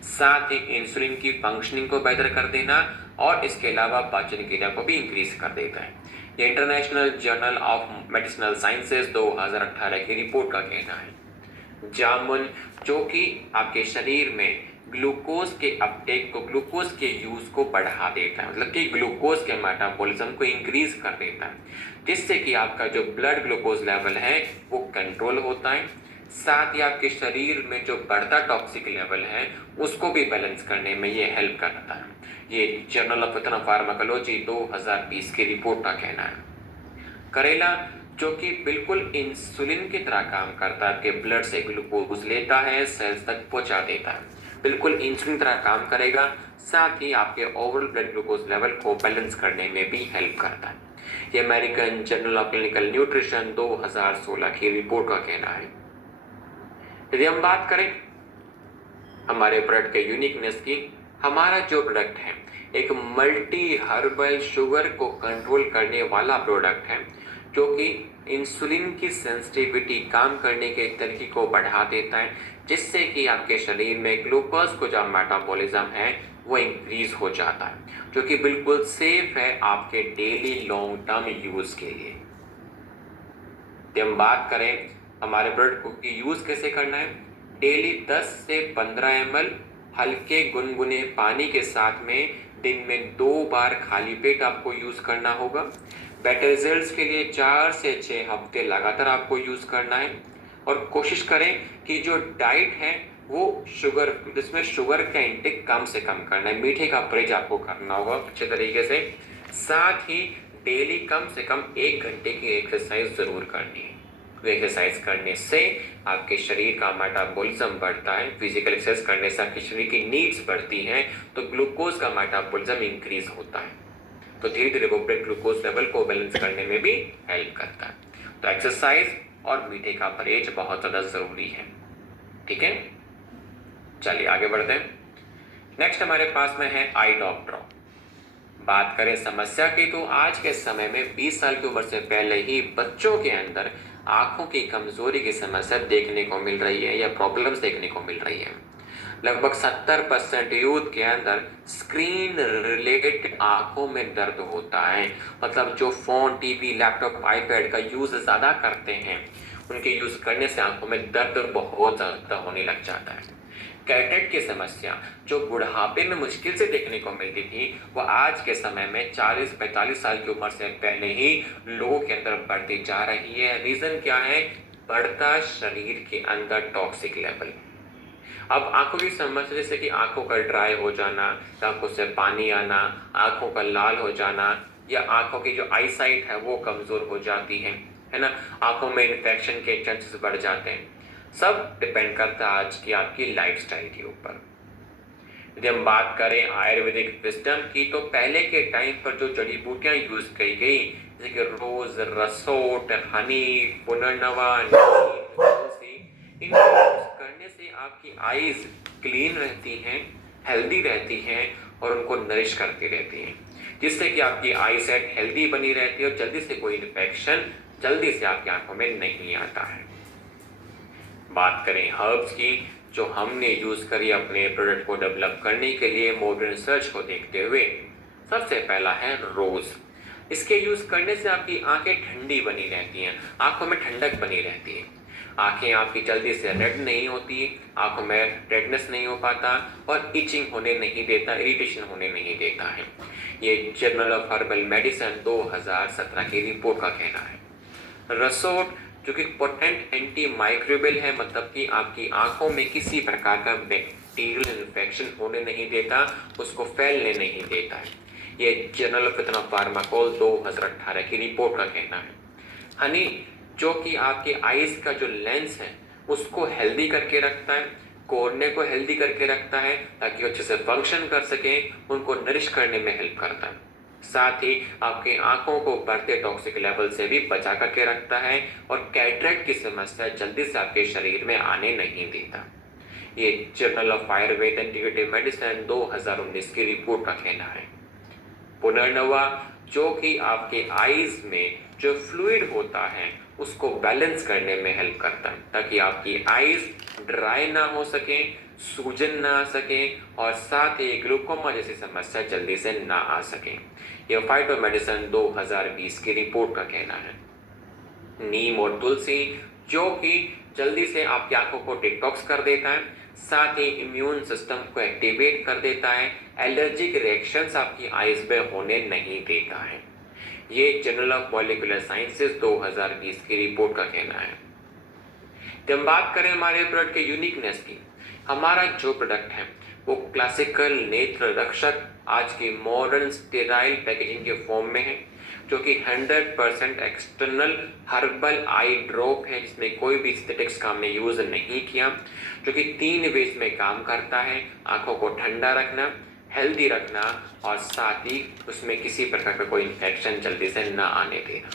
साथ ही इंसुलिन की फंक्शनिंग को बेहतर कर देना और इसके अलावा पाचन क्रिया को भी इंक्रीज कर देता है। ये international journal of medicinal sciences 2018 की रिपोर्ट का कहना है। जामुन, जो कि आपके शरीर में ग्लूकोज के अपटेक को, ग्लूकोज के यूज को बढ़ा देता है, मतलब कि ग्लूकोज के मेटाबॉलिज्म को इंक्रीज कर देता है, जिससे कि आपका जो ब्लड ग्लूकोज लेवल है वो कंट्रोल होता है, साथ ही आपके शरीर में जो बढ़ता टॉक्सिक लेवल है उसको भी बैलेंस करने में ये हेल्प करता है। ये जर्नल ऑफ फार्माकोलॉजी 2020 की रिपोर्ट का कहना है। करेला, जो कि बिल्कुल इंसुलिन की तरह काम करता है, आपके ब्लड से ग्लूकोज लेता है, सेल्स तक पहुंचा देता है, बिल्कुल इंसुलिन तरह काम करेगा, साथ ही आपके ओवरऑल ब्लड ग्लूकोज लेवल को बैलेंस करने में भी हेल्प करता है। ये American journal of clinical nutrition 2016 की रिपोर्ट का कहना है। यदि हम बात करें हमारे प्रोडक्ट के यूनिकनेस की, हमारा जो प्रोडक्ट है एक मल्टी हर्बल शुगर को कंट्रोल करने वाला प्रोडक्ट है, जो कि इंसुलिन की सेंसिटिविटी काम करने के तरीके को बढ़ा देता है, जिससे कि आपके शरीर में ग्लूकोज को जो मेटाबॉलिज्म है वो इंक्रीज हो जाता है, जो कि बिल्कुल सेफ है आपके डेली लॉन्ग टर्म यूज के लिए। तो हम बात करें हमारे प्रोडक्ट को यूज कैसे करना है, डेली 10 से 15 ml हल्के गुनगुने पानी के साथ में दिन में 2 बार खाली पेट आपको यूज करना होगा। बेटर रिजल्ट्स के लिए 4 से 6 हफ्ते लगातार आपको यूज करना है और कोशिश करें कि जो डाइट है वो शुगर, जिसमें शुगर का इंटेक कम से कम करना है, मीठे का परहेज आपको करना होगा अच्छे तरीके से, साथ ही डेली कम से कम 1 घंटे की एक्सरसाइज जरूर करनी है। एक्सरसाइज करने से आपके शरीर का मेटाबॉलिज्म बढ़ता है, फिजिकल एक्सरसाइज करने से आपके शरीर की नीड्स बढ़ती हैं, तो ग्लूकोज का मेटाबॉलिज्म इंक्रीज होता है, तो धीरे धीरे वो ब्लड ग्लूकोज लेवल को बैलेंस करने में भी हेल्प करता है। तो एक्सरसाइज और मीठे का परहेज बहुत ज्यादा जरूरी है। ठीक है, चलिए आगे बढ़ते हैं। नेक्स्ट हमारे पास में है आई ड्रॉप ड्रॉप। बात करें समस्या की, तो आज के समय में 20 साल की उम्र से पहले ही बच्चों के अंदर आंखों की कमजोरी की समस्या देखने को मिल रही है या प्रॉब्लम्स देखने को मिल रही है। लगभग 70% यूथ के अंदर स्क्रीन रिलेटेड आंखों में दर्द होता है, मतलब जो फोन, टीवी, लैपटॉप, आईपैड का यूज ज्यादा करते हैं उनके यूज करने से आंखों में दर्द बहुत ज्यादा होने लग जाता है। कैटरेक्ट की समस्या जो बुढ़ापे में मुश्किल से देखने को मिलती थी, वो आज के समय में 40-45 साल की उम्र से पहले ही लोगों के अंदर बढ़ती जा रही है। रीजन क्या है, बढ़ता शरीर के अंदर टॉक्सिक लेवल। अब आंखों की समस्या जैसे कि आंखों का ड्राई हो जाना, आंखों से पानी आना, आंखों का लाल हो जाना, या आंखों की जो आई साइट है वो कमजोर हो जाती है ना, आंखों में इन्फेक्शन के चांसेस बढ़ जाते हैं। सब डिपेंड करता है आज की आपकी लाइफस्टाइल के ऊपर। यदि हम बात करें आयुर्वेदिक विजडम की, तो पहले के टाइम पर जो जड़ी बूटियां यूज की गई, जैसे कि रोज, रसोट, हनी, पुनर्नवा, तुलसी, इनको यूज करने से आपकी आईज क्लीन रहती हैं, हेल्दी रहती हैं और उनको नरिश करती रहती हैं, जिससे कि आपकी आई सेट हेल्दी बनी रहती है और जल्दी से कोई इन्फेक्शन जल्दी से आपकी आंखों में नहीं आता है। बात करें हर्ब्स की, जो हमने यूज करी अपने प्रोडक्ट को डेवलप करने के लिए मॉडर्न रिसर्च को देखते हुए, सबसे पहला है रोज। इसके यूज करने से आपकी आंखें ठंडी बनी रहती हैं, आंखों में ठंडक बनी रहती है, आंखें आपकी जल्दी से रेड नहीं होती, आंखों में रेडनेस नहीं हो पाता और इचिंग होने नहीं देता, इरिटेशन होने नहीं देता है। ये जर्नल ऑफ हर्बल मेडिसिन 2017 की रिपोर्ट का कहना है। रसोट जो कि पोटेंट एंटी माइक्रोबियल है, मतलब कि आपकी आंखों में किसी प्रकार का बैक्टीरियल इन्फेक्शन होने नहीं देता, उसको फैलने नहीं देता है। ये जर्नल ऑफ फार्माकोल 2018 की रिपोर्ट का कहना है। हनी जो कि आपके आईज का जो लेंस है उसको हेल्दी करके रखता है, कोर्ने को हेल्दी करके रखता है ताकि अच्छे से फंक्शन कर सके, उनको नरिश करने में हेल्प करता है। साथ ही आपके आंखों को बढ़ते टॉक्सिक लेवल से भी बचा करके रखता है और कैटरेक्ट की समस्या जल्दी से आपके शरीर में आने नहीं देता। ये journal of Ayurveda integrative medicine 2019 की रिपोर्ट का कहना है। पुनर्नवा जो कि आपके आईज में जो फ्लूइड होता है उसको बैलेंस करने में हेल्प करता है ताकि आपकी आईज ड्राई ना हो सके, सूजन ना आ सके और साथ ही ग्लूकोमा जैसी समस्या जल्दी से ना आ सके। यह फाइटो मेडिसिन 2020 की रिपोर्ट का कहना है। नीम और तुलसी जो कि जल्दी से आपकी आंखों को डिटॉक्स कर देता है, साथ ही इम्यून सिस्टम को एक्टिवेट कर देता है, एलर्जिक रिएक्शंस आपकी आईज में होने नहीं देता है। ये जर्नल ऑफ मॉलिक्यूलर साइंसेस 2020 की रिपोर्ट का कहना है। जब हम बात करें हमारे प्रोडक्ट के यूनिकनेस की, हमारा जो प्रोडक्ट है वो क्लासिकल नेत्र रक्षक आज की मॉडर्न स्टेराइल पैकेजिंग के फॉर्म में है, जो कि 100% एक्सटर्नल हर्बल आई ड्रॉप है जिसमें कोई भी सिंथेटिक्स का हमने यूज नहीं किया, जो कि 3 वेज में काम करता है, आंखों को ठंडा रखना, हेल्दी रखना और साथ ही उसमें किसी प्रकार का कोई इन्फेक्शन जल्दी से ना आने देना।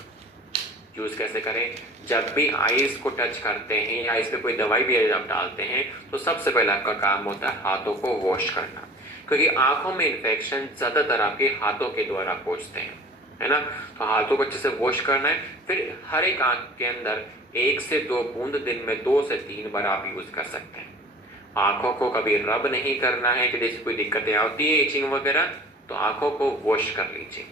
यूज कैसे करें? जब भी आईज को टच करते हैं या आईज पे कोई दवाई भी आप डालते हैं तो सबसे पहले आपका काम होता है हाथों को वॉश करना, क्योंकि आंखों में इन्फेक्शन ज्यादातर आपके हाथों के द्वारा पहुंचते हैं, है ना। तो हाथों को अच्छे से वॉश करना है। फिर हर एक आंख के अंदर 1 से 2 बूंद दिन में 2 से 3 बार आप यूज कर सकते हैं। आंखों को कभी रब नहीं करना है कि जैसे कोई दिक्कतें आती है इचिंग वगैरह, तो आंखों को वॉश कर लीजिए,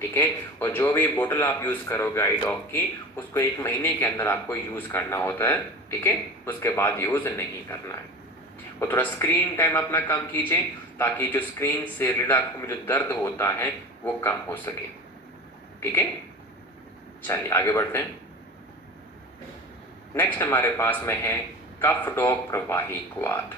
ठीक है। और जो भी बोतल आप यूज करोगे आई ड्रॉप की, उसको 1 महीने के अंदर आपको यूज करना होता है, ठीक है। उसके बाद यूज नहीं करना है। और थोड़ा स्क्रीन टाइम अपना कम कीजिए ताकि जो स्क्रीन से रिलेटेड आंखों में जो दर्द होता है वो कम हो सके, ठीक है। चलिए आगे बढ़ते हैं। नेक्स्ट हमारे पास में है कफ डॉग प्रवाही क्वाथ।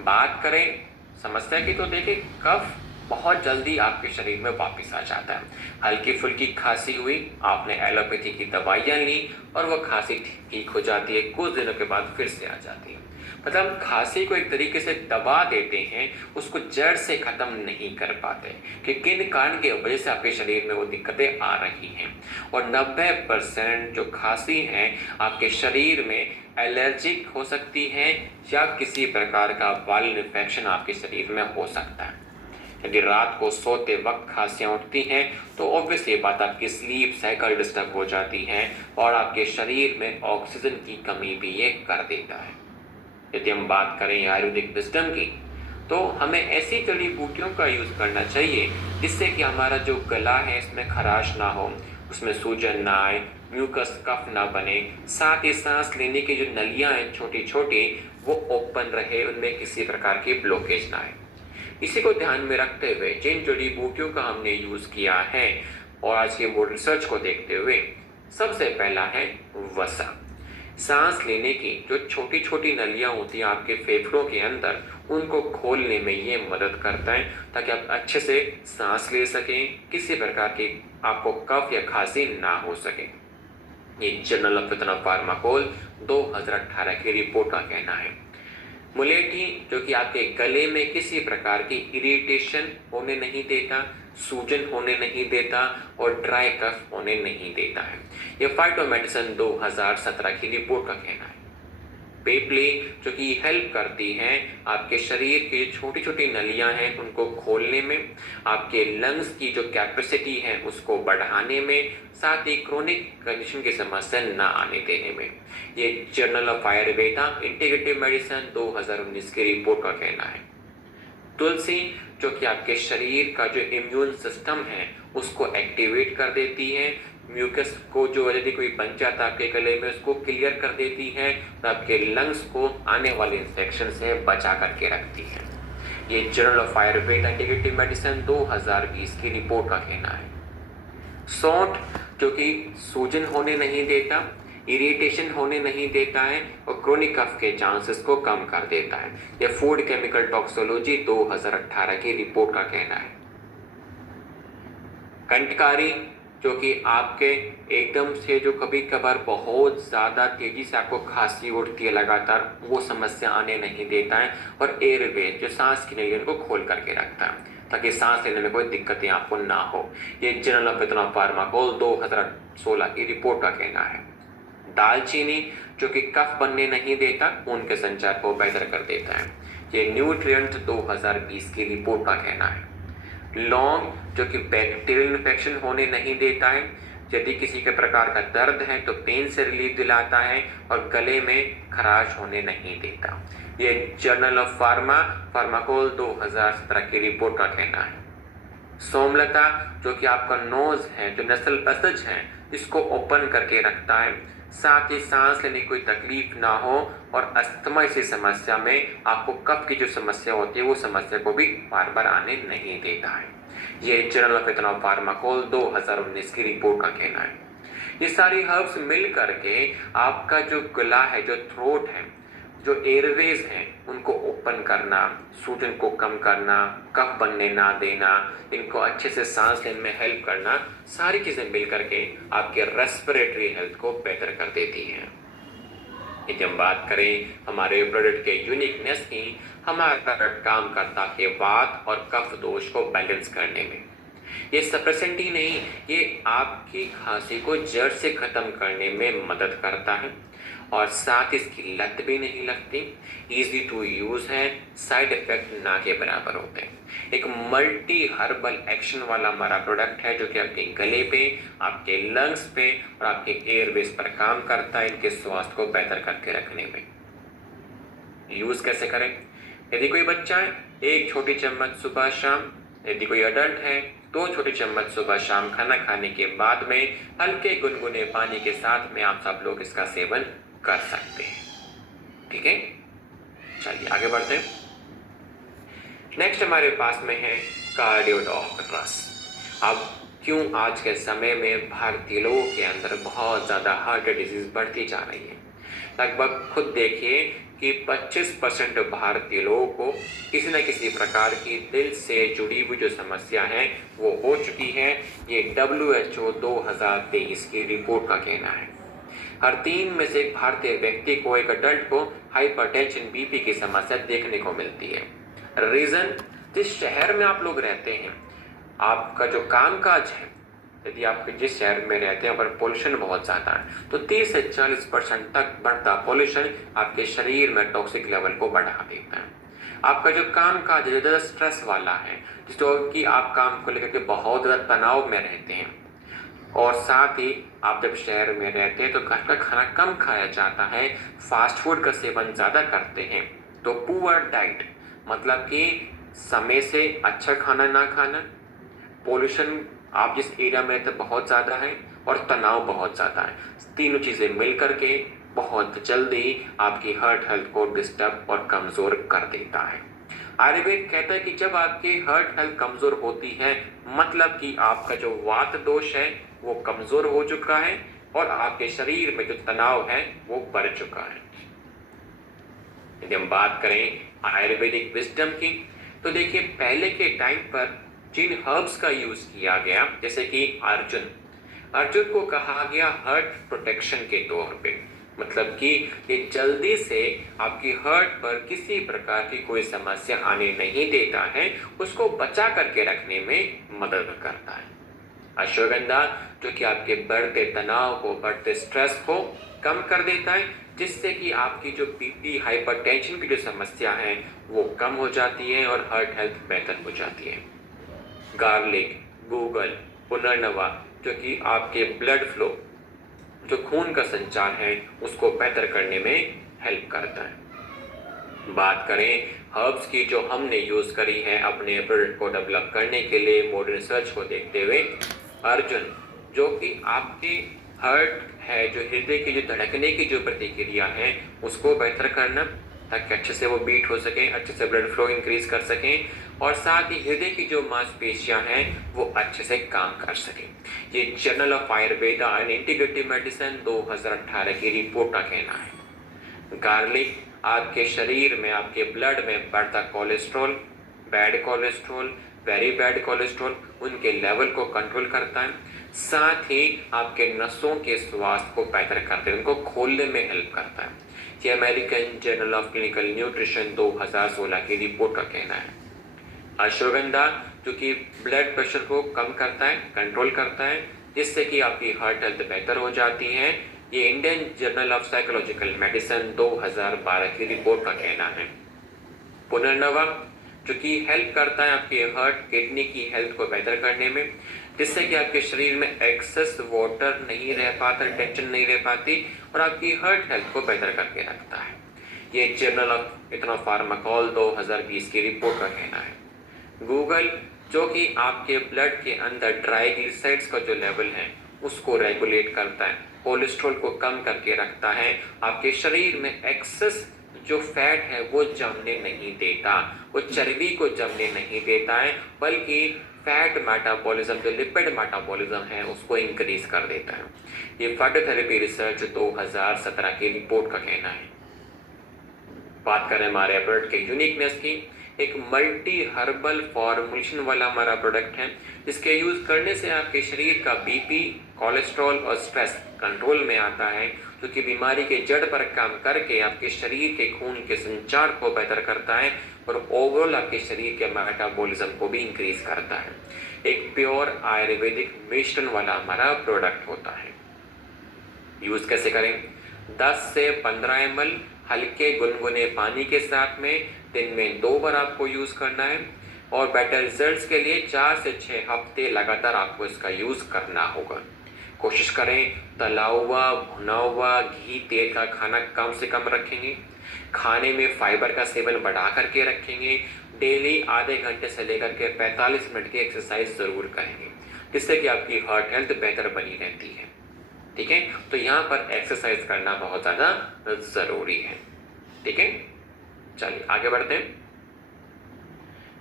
बात करें समस्या की तो देखिए, कफ बहुत जल्दी आपके शरीर में वापस आ जाता है। हल्की फुल्की खांसी हुई, आपने एलोपैथी की दवाइयां ली और वो खांसी ठीक हो जाती है, कुछ दिनों के बाद फिर से आ जाती है। मतलब खांसी को एक तरीके से दबा देते हैं, उसको जड़ से खत्म नहीं कर पाते कि किन कारण की वजह से आपके शरीर में वो दिक्कतें आ रही हैं। और 90% जो खांसी है आपके शरीर में एलर्जिक हो सकती है या किसी प्रकार का वायरल इन्फेक्शन आपके शरीर में हो सकता है। यदि रात को सोते वक्त खांसियां उठती हैं तो ऑब्वियस ये बात आपकी स्लीप साइकिल डिस्टर्ब हो जाती है और आपके शरीर में ऑक्सीजन की कमी भी ये कर देता है। यदि हम बात करें आयुर्वेदिक विजडम की, तो हमें ऐसी जड़ी बूटियों का यूज करना चाहिए जिससे कि हमारा जो गला है इसमें खराश ना हो, उसमें सूजन ना आए, म्यूकस कफ ना बने, साथ ही सांस लेने की जो नलियां हैं छोटी छोटी वो ओपन रहे, उनमें किसी प्रकार की ब्लॉकेज ना आए। इसी को ध्यान में रखते हुए जिन जड़ी बूटियों का हमने यूज किया है और आज के मॉडर्न रिसर्च को देखते हुए, सबसे पहला है वसा। सांस लेने की जो छोटी छोटी नलियां होती हैं आपके फेफड़ों के अंदर, उनको खोलने में ये मदद करता है ताकि आप अच्छे से सांस ले सकें, किसी प्रकार की आपको कफ या खांसी ना हो सके। ये जर्नल ऑफ फार्माकोल 2018 की रिपोर्ट का कहना है। मुलेठी जो कि आपके गले में किसी प्रकार की इरिटेशन होने नहीं देता, सूजन होने नहीं देता और ड्राई कफ होने नहीं देता है। यह फाइटो मेडिसिन 2017 की रिपोर्ट का कहना है। पेपली जो कि हेल्प करती हैं आपके शरीर की छोटी छोटी नलियां हैं उनको खोलने में, आपके लंग्स की जो कैपेसिटी है उसको बढ़ाने में, साथ ही क्रोनिक कंडीशन की समस्या ना आने देने में। ये journal of Ayurveda integrative medicine 2019 की रिपोर्ट का कहना है। तुलसी जो कि आपके शरीर का जो इम्यून सिस्टम है उसको एक्टिवेट कर देती है, म्यूकस को जो यदि कोई बन जाता है आपके गले में उसको क्लियर कर देती है और आपके लंग्स को आने वाले इन्फेक्शन से बचा करके रखती है। ये journal of Ayurveda integrative medicine 2020 की रिपोर्ट का कहना है। सौंठ जो कि सूजन होने नहीं देता, इरिटेशन होने नहीं देता है और क्रोनिक कफ के चांसेस को कम कर देता है। यह फूड केमिकल टॉक्सोलॉजी 2018 की रिपोर्ट का कहना है। कंटकारी जो कि आपके एकदम से जो कभी कभार बहुत ज़्यादा तेजी से आपको खांसी उठती है लगातार, वो समस्या आने नहीं देता है। और एयरवे जो सांस की नलियों को खोल करके रखता है ताकि सांस लेने में कोई दिक्कतें आपको ना हो। ये जर्नल ऑफ इथेनॉल फार्माकोल 2016 की रिपोर्ट का कहना है। दालचीनी जो कि कफ बनने नहीं देता, खून के संचार को बेहतर कर देता है। ये न्यूट्रिएंट 2020 की रिपोर्ट का कहना है। लौंग जो कि बैक्टीरियल इन्फेक्शन होने नहीं देता है, यदि किसी के प्रकार का दर्द है तो पेन से रिलीफ दिलाता है और गले में खराश होने नहीं देता। ये जर्नल ऑफ फार्माकोल 2017 की रिपोर्ट का कहना है। सोमलता जो कि आपका नोज है, जो नसल पैसेज है, इसको ओपन करके रखता है, साथ ही सांस लेने की कोई तकलीफ ना हो और अस्थमा इसी समस्या में आपको कफ की जो समस्या होती है वो समस्या को भी बार बार आने नहीं देता है। ये जर्नल ऑफ इथेनॉल फार्माकोल 2019 की रिपोर्ट का कहना है। ये सारी हर्ब्स मिल करके आपका जो गला है, जो थ्रोट है, जो एयरवेज हैं उनको ओपन करना, सूजन को कम करना, कफ बनने ना देना, इनको अच्छे से सांस लेने में हेल्प करना, सारी चीज़ें मिल करके आपके रेस्पिरेटरी हेल्थ को बेहतर कर देती हैं। यदि हम बात करें हमारे प्रोडक्ट के यूनिकनेस की, हमारा प्रोडक्ट काम करता है वात और कफ दोष को बैलेंस करने में। ये सप्रेसेंट ही नहीं, ये आपकी खांसी को जड़ से खत्म करने में मदद करता है और साथ इसकी लत भी नहीं लगती, इजी टू यूज है, साइड इफेक्ट ना के बराबर होते हैं। एक मल्टी हर्बल एक्शन वाला हमारा प्रोडक्ट है जो कि आपके गले पे, आपके लंग्स पे और आपके एयरवेज पर काम करता है, इनके स्वास्थ्य को बेहतर करके रखने में। यूज कैसे करें? यदि कोई बच्चा है 1 छोटी चम्मच सुबह शाम, यदि कोई अडल्ट है 2 छोटी चम्मच सुबह शाम खाना खाने के बाद में हल्के गुनगुने पानी के साथ में आप सब लोग इसका सेवन कर सकते हैं। ठीक है, चलिए आगे बढ़ते हैं। नेक्स्ट हमारे पास में है कार्डियोडॉक रस। अब क्यों आज के समय में भारतीय लोगों के अंदर बहुत ज़्यादा हार्ट डिजीज बढ़ती जा रही है? लगभग खुद देखिए कि 25% भारतीय लोगों को किसी न किसी प्रकार की दिल से जुड़ी हुई जो समस्या है वो हो चुकी है। ये WHO 2023 की रिपोर्ट का कहना है। हर 3 में से एक भारतीय व्यक्ति को, एक अडल्ट को हाइपरटेंशन बीपी की समस्या देखने को मिलती है। रीजन, जिस शहर में आप लोग रहते हैं, आपका जो कामकाज है, यदि आप जिस शहर में रहते हैं पर पोल्यूशन बहुत ज़्यादा है तो 30 से 40% तक बढ़ता पोल्यूशन आपके शरीर में टॉक्सिक लेवल को बढ़ा देता है। आपका जो काम काज ज़्यादा स्ट्रेस वाला है, जिसको कि आप काम को लेकर के बहुत ज़्यादा तनाव में रहते हैं और साथ ही आप जब शहर में रहते हैं तो घर का खाना कम खाया जाता है, फास्ट फूड का सेवन ज़्यादा करते हैं, तो पुअर डाइट मतलब कि समय से अच्छा खाना ना खाना, पोल्यूशन आप जिस एरिया में रहते बहुत ज़्यादा है और तनाव बहुत ज़्यादा है, तीनों चीज़ें मिल करके बहुत जल्दी आपकी हार्ट हेल्थ को डिस्टर्ब और कमज़ोर कर देता है। आयुर्वेद कहता है कि जब आपकी हार्ट हेल्थ कमज़ोर होती है मतलब कि आपका जो वात दोष है वो कमज़ोर हो चुका है और आपके शरीर में जो तनाव है वो बढ़ चुका है। यदि हम बात करें आयुर्वेदिक विजडम की तो देखिए पहले के टाइम पर जिन हर्ब्स का यूज किया गया, जैसे कि अर्जुन को कहा गया हार्ट प्रोटेक्शन के तौर पे, मतलब कि ये जल्दी से आपकी हार्ट पर किसी प्रकार की कोई समस्या आने नहीं देता है, उसको बचा करके रखने में मदद करता है। अश्वगंधा जो कि आपके बढ़ते तनाव को, बढ़ते स्ट्रेस को कम कर देता है, जिससे कि आपकी जो बीपी, हाइपरटेंशन की जो समस्या है वो कम हो जाती है और हार्ट हेल्थ बेहतर हो जाती है। गार्लिक, गूगल, पुनर्नवा जो कि आपके ब्लड फ्लो, जो खून का संचार है उसको बेहतर करने में हेल्प करता है। बात करें हर्ब्स की जो हमने यूज करी है अपने प्रोडक्ट को डेवलप करने के लिए मॉडर्न रिसर्च को देखते हुए, अर्जुन, जो कि आपके हार्ट है, जो हृदय की जो धड़कने की जो प्रतिक्रिया है उसको बेहतर करना, ताकि अच्छे से वो बीट हो सके, अच्छे से ब्लड फ्लो इंक्रीज कर सकें, और साथ ही हृदय की जो मांसपेशियां हैं वो अच्छे से काम कर सकें। ये journal of Ayurveda and integrative medicine 2018 की रिपोर्ट का कहना है। गार्लिक आपके शरीर में, आपके ब्लड में बढ़ता cholesterol, bad cholesterol, very bad cholesterol, उनके लेवल को कंट्रोल करता है। साथ ही आपके नसों के स्वास्थ्य को बेहतर करते हैं, उनको खोलने में हेल्प करता है। ये American journal of clinical nutrition 2016 की रिपोर्ट का कहना है। अश्वगंधा जो कि ब्लड प्रेशर को कम करता है, कंट्रोल करता है, जिससे कि आपकी हार्ट हेल्थ बेहतर हो जाती है। ये Indian journal of psychological medicine 2012 की रिपोर्ट का कहना है। पुनर्नवा जो कि हेल्प करता है आपके हार्ट किडनी की हेल्थ को बेहतर करने में, जिससे कि आपके शरीर में एक्सेस वाटर नहीं रह पाता, टेंशन नहीं रह पाती, और आपकी हार्ट हेल्थ को बेहतर करके रखता है। ये जर्नल ऑफ इथनोफार्माकोल 2020 की रिपोर्ट का कहना है। गूगल जो कि आपके ब्लड के अंदर ट्राइग्लिसराइड्स का जो लेवल है उसको रेगुलेट करता है, कोलेस्ट्रॉल को कम करके रखता है, आपके शरीर में एक्सेस जो फैट है वो जमने नहीं देता, वो चर्बी को जमने नहीं देता है, बल्कि फैट मेटाबॉलिज्म, जो लिपिड मेटाबॉलिज्म है उसको इंक्रीज कर देता है। ये फाइटोथेरेपी रिसर्च 2017 की रिपोर्ट का कहना है। बात करें हमारे प्रोडक्ट के यूनिकनेस की, एक मल्टी हर्बल फॉर्मुलेशन वाला हमारा प्रोडक्ट है, जिसके यूज करने से आपके शरीर का बीपी, कोलेस्ट्रॉल और स्ट्रेस कंट्रोल में आता है, जो कि बीमारी के जड़ पर काम करके आपके शरीर के खून के संचार को बेहतर करता है और ओवरऑल आपके शरीर के मेटाबॉलिज्म को भी इंक्रीज करता है। एक प्योर आयुर्वेदिक मिश्रण वाला हमारा प्रोडक्ट होता है। यूज कैसे करें? 10 से 15 ml हल्के गुनगुने पानी के साथ में दिन में 2 बार आपको यूज करना है, और बेटर रिजल्ट्स के लिए 4 से 6 हफ्ते लगातार आपको इसका यूज करना होगा। कोशिश करें तला हुआ, भुना हुआ, घी तेल का खाना कम से कम रखेंगे, खाने में फाइबर का सेवन बढ़ा करके रखेंगे, डेली आधे घंटे से लेकर के 45 मिनट की एक्सरसाइज जरूर करेंगे, जिससे कि आपकी हार्ट हेल्थ बेहतर बनी रहती है। ठीक है, तो यहाँ पर एक्सरसाइज करना बहुत ज़्यादा ज़रूरी है। ठीक है, चलिए आगे बढ़ते हैं।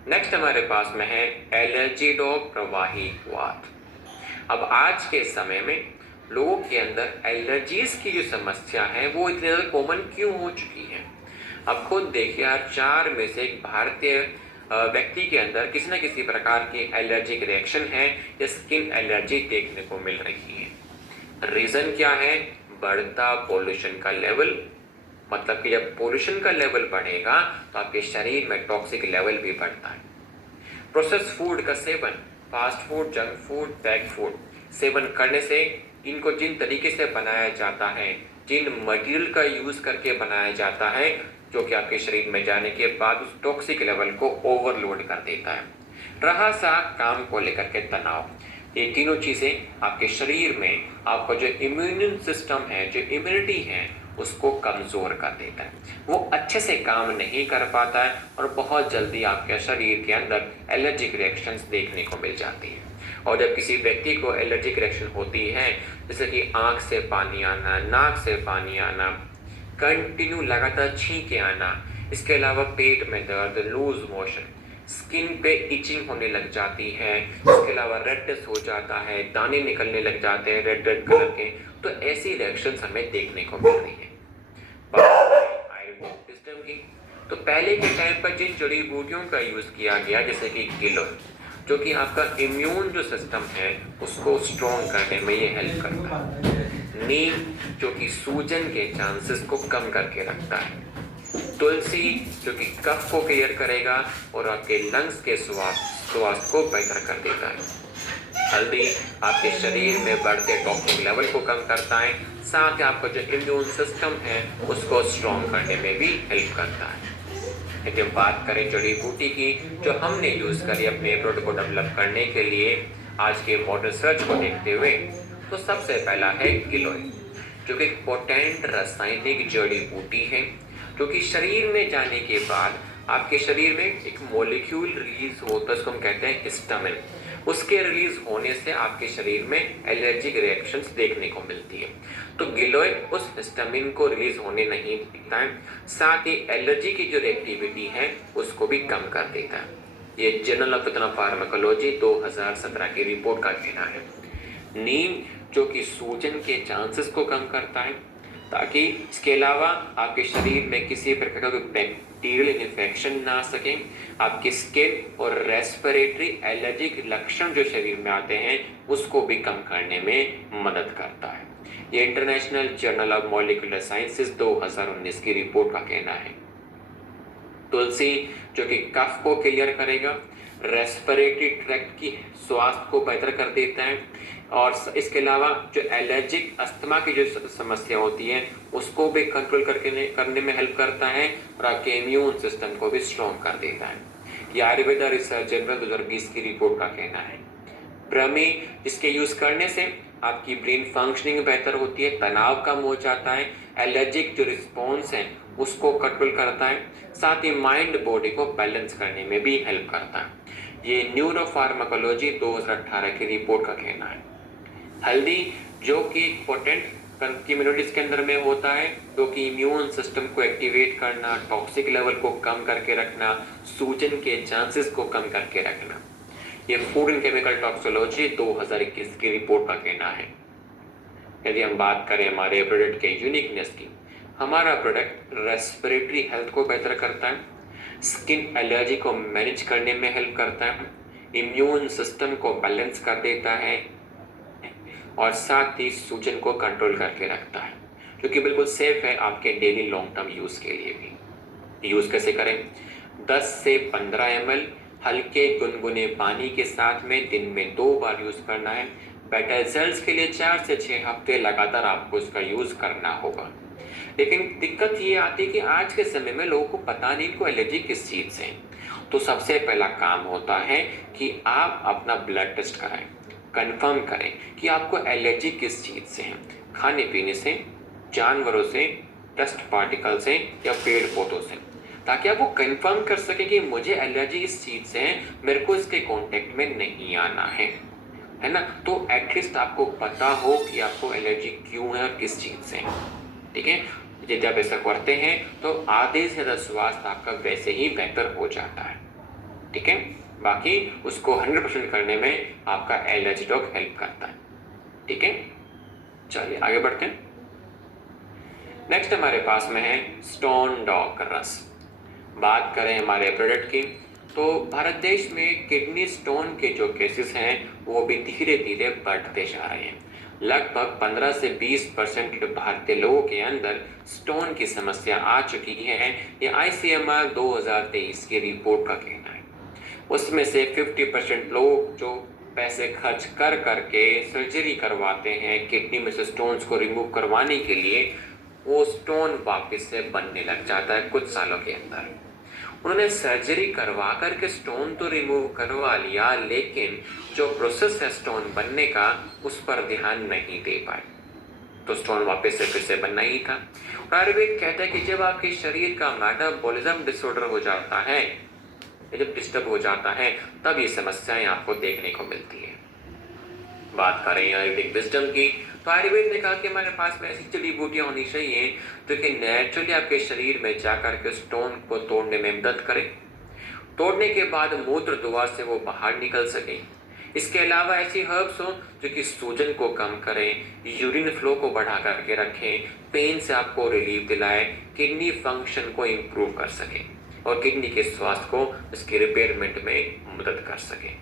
नेक्स्ट हमारे पास में है एलर्जी डॉग प्रवाही वात। अब आज के समय में लोगों के अंदर एलर्जीज की जो समस्या है वो इतनी ज़्यादा कॉमन क्यों हो चुकी है? अब खुद देखिए, हर 4 में से एक भारतीय व्यक्ति के अंदर किसी न किसी प्रकार की एलर्जिक रिएक्शन है या स्किन एलर्जी देखने को मिल रही है। रीजन क्या है? बढ़ता पोल्यूशन का लेवल। मतलब कि जब पोल्यूशन का लेवल बढ़ेगा तो आपके शरीर में टॉक्सिक लेवल भी बढ़ता है। प्रोसेस फूड का seven, fast food, junk food, pack food seven करने से, इनको जिन तरीके से बनाया जाता है, जिन मटेरियल का यूज करके बनाया जाता है, जो कि आपके शरीर में जाने के बाद उस टॉक्सिक लेवल को ओवरलोड कर देता है। रहा सा काम को लेकर के तनाव, ये तीनों चीजें आपके शरीर में आपका जो इम्यून सिस्टम है, जो इम्यूनिटी है, उसको कमजोर कर देता है। वो अच्छे से काम नहीं कर पाता है और बहुत जल्दी आपके शरीर के अंदर एलर्जिक रिएक्शंस देखने को मिल जाती है। और जब किसी व्यक्ति को एलर्जिक रिएक्शन होती है, जैसे कि आंख से पानी आना, नाक से पानी आना, कंटिन्यू लगातार छींके आना, इसके अलावा पेट में दर्द, लूज मोशन, स्किन पे इचिंग होने लग जाती है, इसके अलावा रेडनेस हो जाता है, दाने निकलने लग जाते हैं रेड रेड कलर के, तो ऐसी रिएक्शंस हमें देखने को मिल रही है। आयुर्वेदिक सिस्टम की, तो पहले के टाइम पर जिन जड़ी बूटियों का यूज किया गया, जैसे कि गिलोय, जो कि आपका इम्यून जो सिस्टम है उसको स्ट्रॉन्ग करने में ये हेल्प करता है। नीम जो कि सूजन के चांसेस को कम करके रखता है। तुलसी जो कि कफ को क्लियर करेगा और आपके लंग्स के स्वास्थ्य को बेहतर कर देता है। हल्दी आपके शरीर में बढ़ते टॉक्सिक लेवल को कम करता है, साथ ही आपका जो इम्यून सिस्टम है उसको स्ट्रॉन्ग करने में भी हेल्प करता है। लेकिन बात करें जड़ी बूटी की, जो हमने यूज करी अपने प्रोडक्ट को डेवलप करने के लिए आज के मॉडर्न रिसर्च को देखते हुए, तो सबसे पहला है गिलोय, जो कि एक पोटेंट रासायनिक जड़ी बूटी है, क्योंकि शरीर में जाने के बाद आपके शरीर में एक मॉलिक्यूल रिलीज होता है, उसको हम कहते हैं हिस्टामिन। उसके रिलीज होने से आपके शरीर में एलर्जिक रिएक्शंस देखने को मिलती है। तो गिलोय उस हिस्टामिन को रिलीज होने नहीं देता है, साथ ही एलर्जी की जो एक्टिविटी है उसको भी कम कर देता है। ये जर्नल ऑफ फार्माकोलॉजी 2017 की रिपोर्ट का कहना है। नीम जो कि सूजन के चांसेस को कम करता है, ताकि इसके अलावा आपके शरीर में किसी प्रकार का बैक्टीरियल इन्फेक्शन ना आ सके। आपकी स्किन और रेस्पिरेटरी एलर्जिक लक्षण जो शरीर में आते हैं उसको भी कम करने में मदद करता है। ये international journal of molecular sciences 2019 की रिपोर्ट का कहना है। तुलसी जो कि कफ को क्लियर करेगा, रेस्पिरेटरी ट्रैक्ट की स्वास्थ्य को बेहतर कर देता है, और इसके अलावा जो एलर्जिक अस्थमा की जो समस्या होती है उसको भी कंट्रोल करने में हेल्प करता है, और आपके इम्यून सिस्टम को भी स्ट्रॉन्ग कर देता है। ये आयुर्वेदा रिसर्च जर्नल 2020 की रिपोर्ट का कहना है। ब्रह्मी जिसके यूज करने से आपकी ब्रेन फंक्शनिंग बेहतर होती है, तनाव कम हो जाता है, एलर्जिक जो रिस्पॉन्स है उसको कंट्रोल करता है, साथ ही माइंड बॉडी को बैलेंस करने में भी हेल्प करता है। ये न्यूरोफार्माकोलॉजी 2018 की रिपोर्ट का कहना है। हल्दी जो कि पोटेंट कम्युनिटीज के अंदर में होता है, जो कि इम्यून सिस्टम को एक्टिवेट करना, टॉक्सिक लेवल को कम करके रखना, सूजन के चांसेस को कम करके रखना। ये फूड एंड केमिकल टॉक्सिकोलॉजी 2021 की रिपोर्ट का कहना है। यदि हम बात करें हमारे प्रोडक्ट के यूनिकनेस की, हमारा प्रोडक्ट रेस्पिरेटरी हेल्थ को बेहतर करता है, स्किन एलर्जी को मैनेज करने में हेल्प करता है, इम्यून सिस्टम को बैलेंस कर देता है, और साथ ही सूजन को कंट्रोल करके रखता है, जो कि बिल्कुल सेफ है आपके डेली लॉन्ग टर्म यूज के लिए भी। यूज कैसे करें? 10 से 15 ml हल्के गुनगुने पानी के साथ में दिन में 2 बार यूज करना है। बेटर रिजल्ट्स के लिए 4 से 6 हफ्ते लगातार आपको इसका यूज करना होगा। लेकिन दिक्कत ये आती है कि आज के समय में लोगों को पता नहीं इनको एलर्जी किस चीज से है। तो सबसे पहला काम होता है कि आप अपना ब्लड टेस्ट कराएं, कंफर्म करें कि आपको एलर्जी किस चीज से है। खाने पीने से, जानवरों से, डस्ट पार्टिकल से या पेड़ पौधों से, ताकि आप वो कंफर्म कर सके कि मुझे एलर्जी इस चीज से है, मेरे को इसके कांटेक्ट में नहीं आना है ना। तो एटलीस्ट आपको पता हो कि आपको एलर्जी क्यों है और किस चीज से है। ठीक है, यदि आप ऐसा करते हैं तो आधे से ज्यादा स्वास्थ्य आपका वैसे ही बेहतर हो जाता है। ठीक है, बाकी उसको 100% करने में आपका एलर्जी डॉग हेल्प करता है। ठीक है, चलिए आगे बढ़ते हैं। नेक्स्ट हमारे पास में है स्टोन डॉग रस। बात करें हमारे प्रोडक्ट की, तो भारत देश में किडनी स्टोन के जो केसेस हैं वो भी धीरे धीरे बढ़ते जा रहे हैं। लगभग 15 से 20% भारतीय लोगों के अंदर स्टोन की समस्या आ चुकी है। ये ICMR 2023 की रिपोर्ट का कहना है। उसमें से 50% लोग जो पैसे खर्च कर करके सर्जरी करवाते हैं किडनी में से स्टोन्स को रिमूव करवाने के लिए, वो स्टोन वापस से बनने लग जाता है कुछ सालों के अंदर। उन्होंने सर्जरी करवा करके स्टोन तो रिमूव करवा लिया, लेकिन जो प्रोसेस है स्टोन बनने का उस पर ध्यान नहीं दे पाए, तो स्टोन वापस से फिर से बनना ही था। और आयुर्वेद कहता है कि जब आपके शरीर का मेटाबॉलिज्म डिसऑर्डर हो जाता है, जब डिस्टर्ब हो जाता है, तब ये समस्याएं आपको देखने को मिलती है। बात करें आयुर्वेदिक विजडम की, तो आयुर्वेद ने कहा कि हमारे पास में ऐसी जड़ी बूटियां होनी चाहिए जो कि नेचुरली आपके शरीर में जाकर के स्टोन को तोड़ने में मदद करें, तोड़ने के बाद मूत्र द्वार से वो बाहर निकल सके। इसके अलावा ऐसी हर्ब्स हो जो कि सूजन को कम करें, यूरिन फ्लो को बढ़ा करके रखें, पेन से आपको रिलीफ दिलाए, किडनी फंक्शन को इम्प्रूव कर सके और किडनी के स्वास्थ्य को इसके रिपेयरमेंट में मदद कर सके।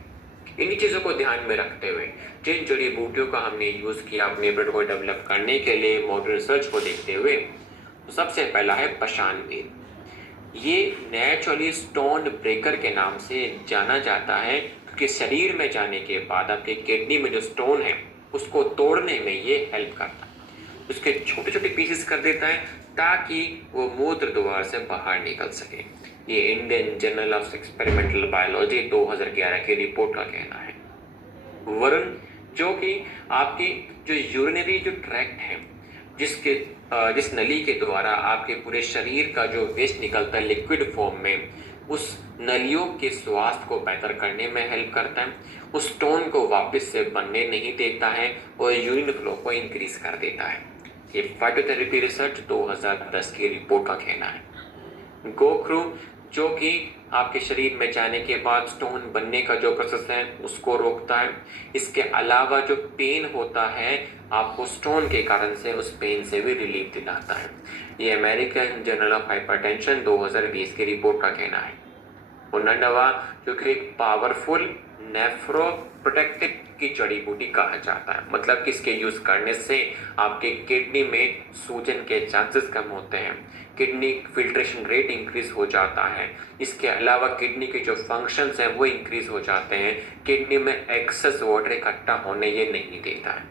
इन्हीं चीज़ों को ध्यान में रखते हुए जिन जड़ी बूटियों का हमने यूज़ किया अपने ब्लड को डेवलप करने के लिए मॉडर्न रिसर्च को देखते हुए, तो सबसे पहला है पशान बेल। ये नेचुरली स्टोन ब्रेकर के नाम से जाना जाता है, क्योंकि शरीर में जाने के बाद आपके किडनी में जो स्टोन है उसको तोड़ने में ये हेल्प करता है। उसके छोटे छोटे पीसेस कर देता है ताकि वो मूत्र द्वार से बाहर निकल सके। ये Indian journal of experimental biology 2011 की रिपोर्ट का कहना है। वरुण जो कि आपकी जो यूरिनरी जो ट्रैक्ट है, जिस नली के द्वारा आपके पूरे शरीर का जो वेस्ट निकलता है लिक्विड फॉर्म में, उस नलियों के स्वास्थ्य को बेहतर करने में हेल्प करता है, उस स्टोन को वापस से बनने नहीं देता है और यूरिन फ्लो को इंक्रीज कर देता है। ये फाइटोथेरेपी रिसर्च 2010 की रिपोर्ट का कहना है। गोख्रू, जो कि आपके शरीर में जाने के बाद स्टोन बनने का जो प्रोसेस है उसको रोकता है। इसके अलावा जो पेन होता है, आपको स्टोन के कारण से उस पेन से भी रिलीफ दिलाता है। ये अमेरिकन जर्नल ऑफ हाइपरटेंशन 2020 की रिपोर्ट का कहना है। उन्नडवा, जो कि एक पावरफुल नेफ्रोप्रोटेक्टिव की जड़ी बूटी कहा जाता है, मतलब कि इसके यूज करने से आपके किडनी में सूजन के चांसेस कम होते हैं, किडनी फिल्ट्रेशन रेट इंक्रीज हो जाता है। इसके अलावा किडनी के जो फंक्शंस हैं वो इंक्रीज हो जाते हैं, किडनी में एक्सेस वाटर इकट्ठा होने ये नहीं देता है।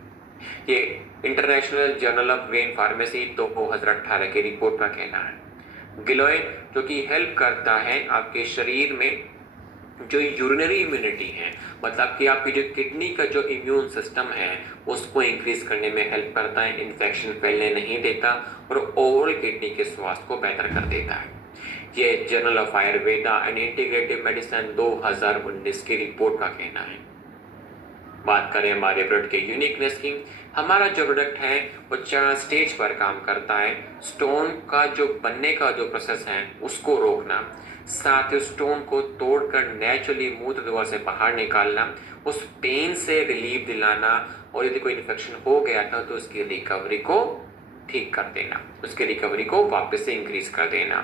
ये international journal of when pharmacy 2018 की रिपोर्ट का कहना है। गिलोय, जो कि हेल्प करता है आपके शरीर में जो यूरिनरी इम्यूनिटी है, मतलब कि आपकी जो किडनी का जो इम्यून सिस्टम है उसको इंक्रीज करने में हेल्प करता है, इन्फेक्शन फैलने नहीं देता और ओवरऑल किडनी के स्वास्थ्य को बेहतर कर देता है। ये journal of Ayurveda and integrative medicine 2019 की रिपोर्ट का कहना है। बात करें हमारे प्रोडक्ट के यूनिकनेस की, हमारा जो प्रोडक्ट है वो 4 स्टेज पर काम करता है। स्टोन का जो बनने का जो प्रोसेस है उसको रोकना, साथ ही स्टोन को तोड़कर नेचुरली मूत्र द्वार से बाहर निकालना, उस पेन से रिलीफ दिलाना और यदि कोई इन्फेक्शन हो गया था तो उसकी रिकवरी को ठीक कर देना, उसकी रिकवरी को वापस से इंक्रीज कर देना।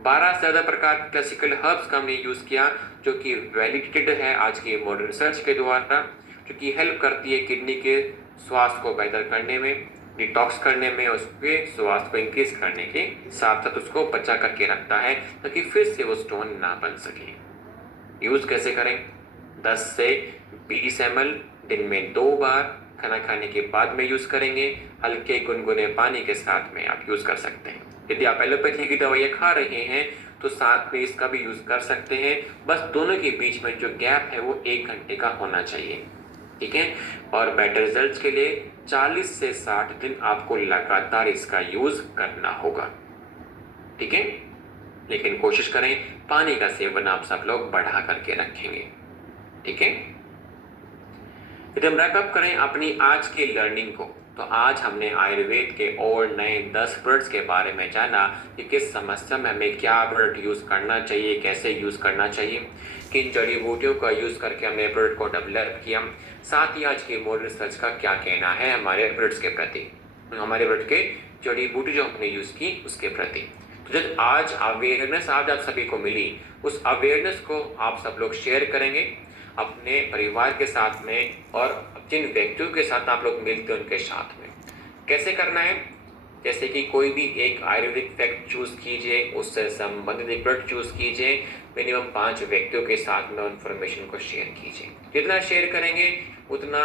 12 से ज़्यादा प्रकार के क्लासिकल हर्ब्स का हमने यूज़ किया जो कि वैलिडेटेड है आज की मॉडर्न रिसर्च के द्वारा, जो कि हेल्प करती है किडनी के स्वास्थ्य को बेहतर करने में, डिटॉक्स करने में, उसके स्वास्थ्य को इंक्रीज करने के साथ साथ उसको बचा करके रखता है ताकि फिर से वो स्टोन ना बन सके। यूज़ कैसे करें? 10 से 20 ml दिन में 2 बार, खाना खाने के बाद में यूज़ करेंगे, हल्के गुनगुने पानी के साथ में आप यूज़ कर सकते हैं। यदि आप एलोपैथी की दवाइयाँ खा रहे हैं तो साथ में इसका भी यूज़ कर सकते हैं, बस दोनों के बीच में जो गैप है वो 1 घंटे का होना चाहिए, ठीक है। और बेटर रिजल्ट्स के लिए 40 से 60 दिन आपको लगातार इसका यूज़ करना होगा, ठीक है। लेकिन कोशिश करें पानी का सेवन आप सब लोग बढ़ा करके रखेंगे, ठीक है। यदि हम रैप अप करें अपनी आज की लर्निंग को, तो आज हमने आयुर्वेद के और नए 10 प्रोडक्ट्स के बारे में जाना कि किस समस्या में हमें क्या प्रोडक्ट यूज़ करना चाहिए, कैसे यूज़ करना चाहिए, किन जड़ी बूटियों का यूज़ करके हमने प्रोडक्ट को डेवलप किया, साथ ही आज की मॉडर्न रिसर्च का क्या कहना है हमारे प्रोडक्ट्स के प्रति, हमारे प्रोडक्ट के जड़ी बूटी जो हमने यूज़ की उसके प्रति। तो जब आज अवेयरनेस आज आप सभी को मिली, उस अवेयरनेस को आप सब लोग शेयर करेंगे अपने परिवार के साथ में और जिन व्यक्तियों के साथ आप लोग मिलते हैं उनके साथ में। कैसे करना है? जैसे कि कोई भी एक आयुर्वेदिक फैक्ट चूज़ कीजिए, उससे संबंधित एक प्रोडक्ट चूज़ कीजिए, मिनिमम 5 व्यक्तियों के साथ में इन्फॉर्मेशन को शेयर कीजिए। जितना शेयर करेंगे उतना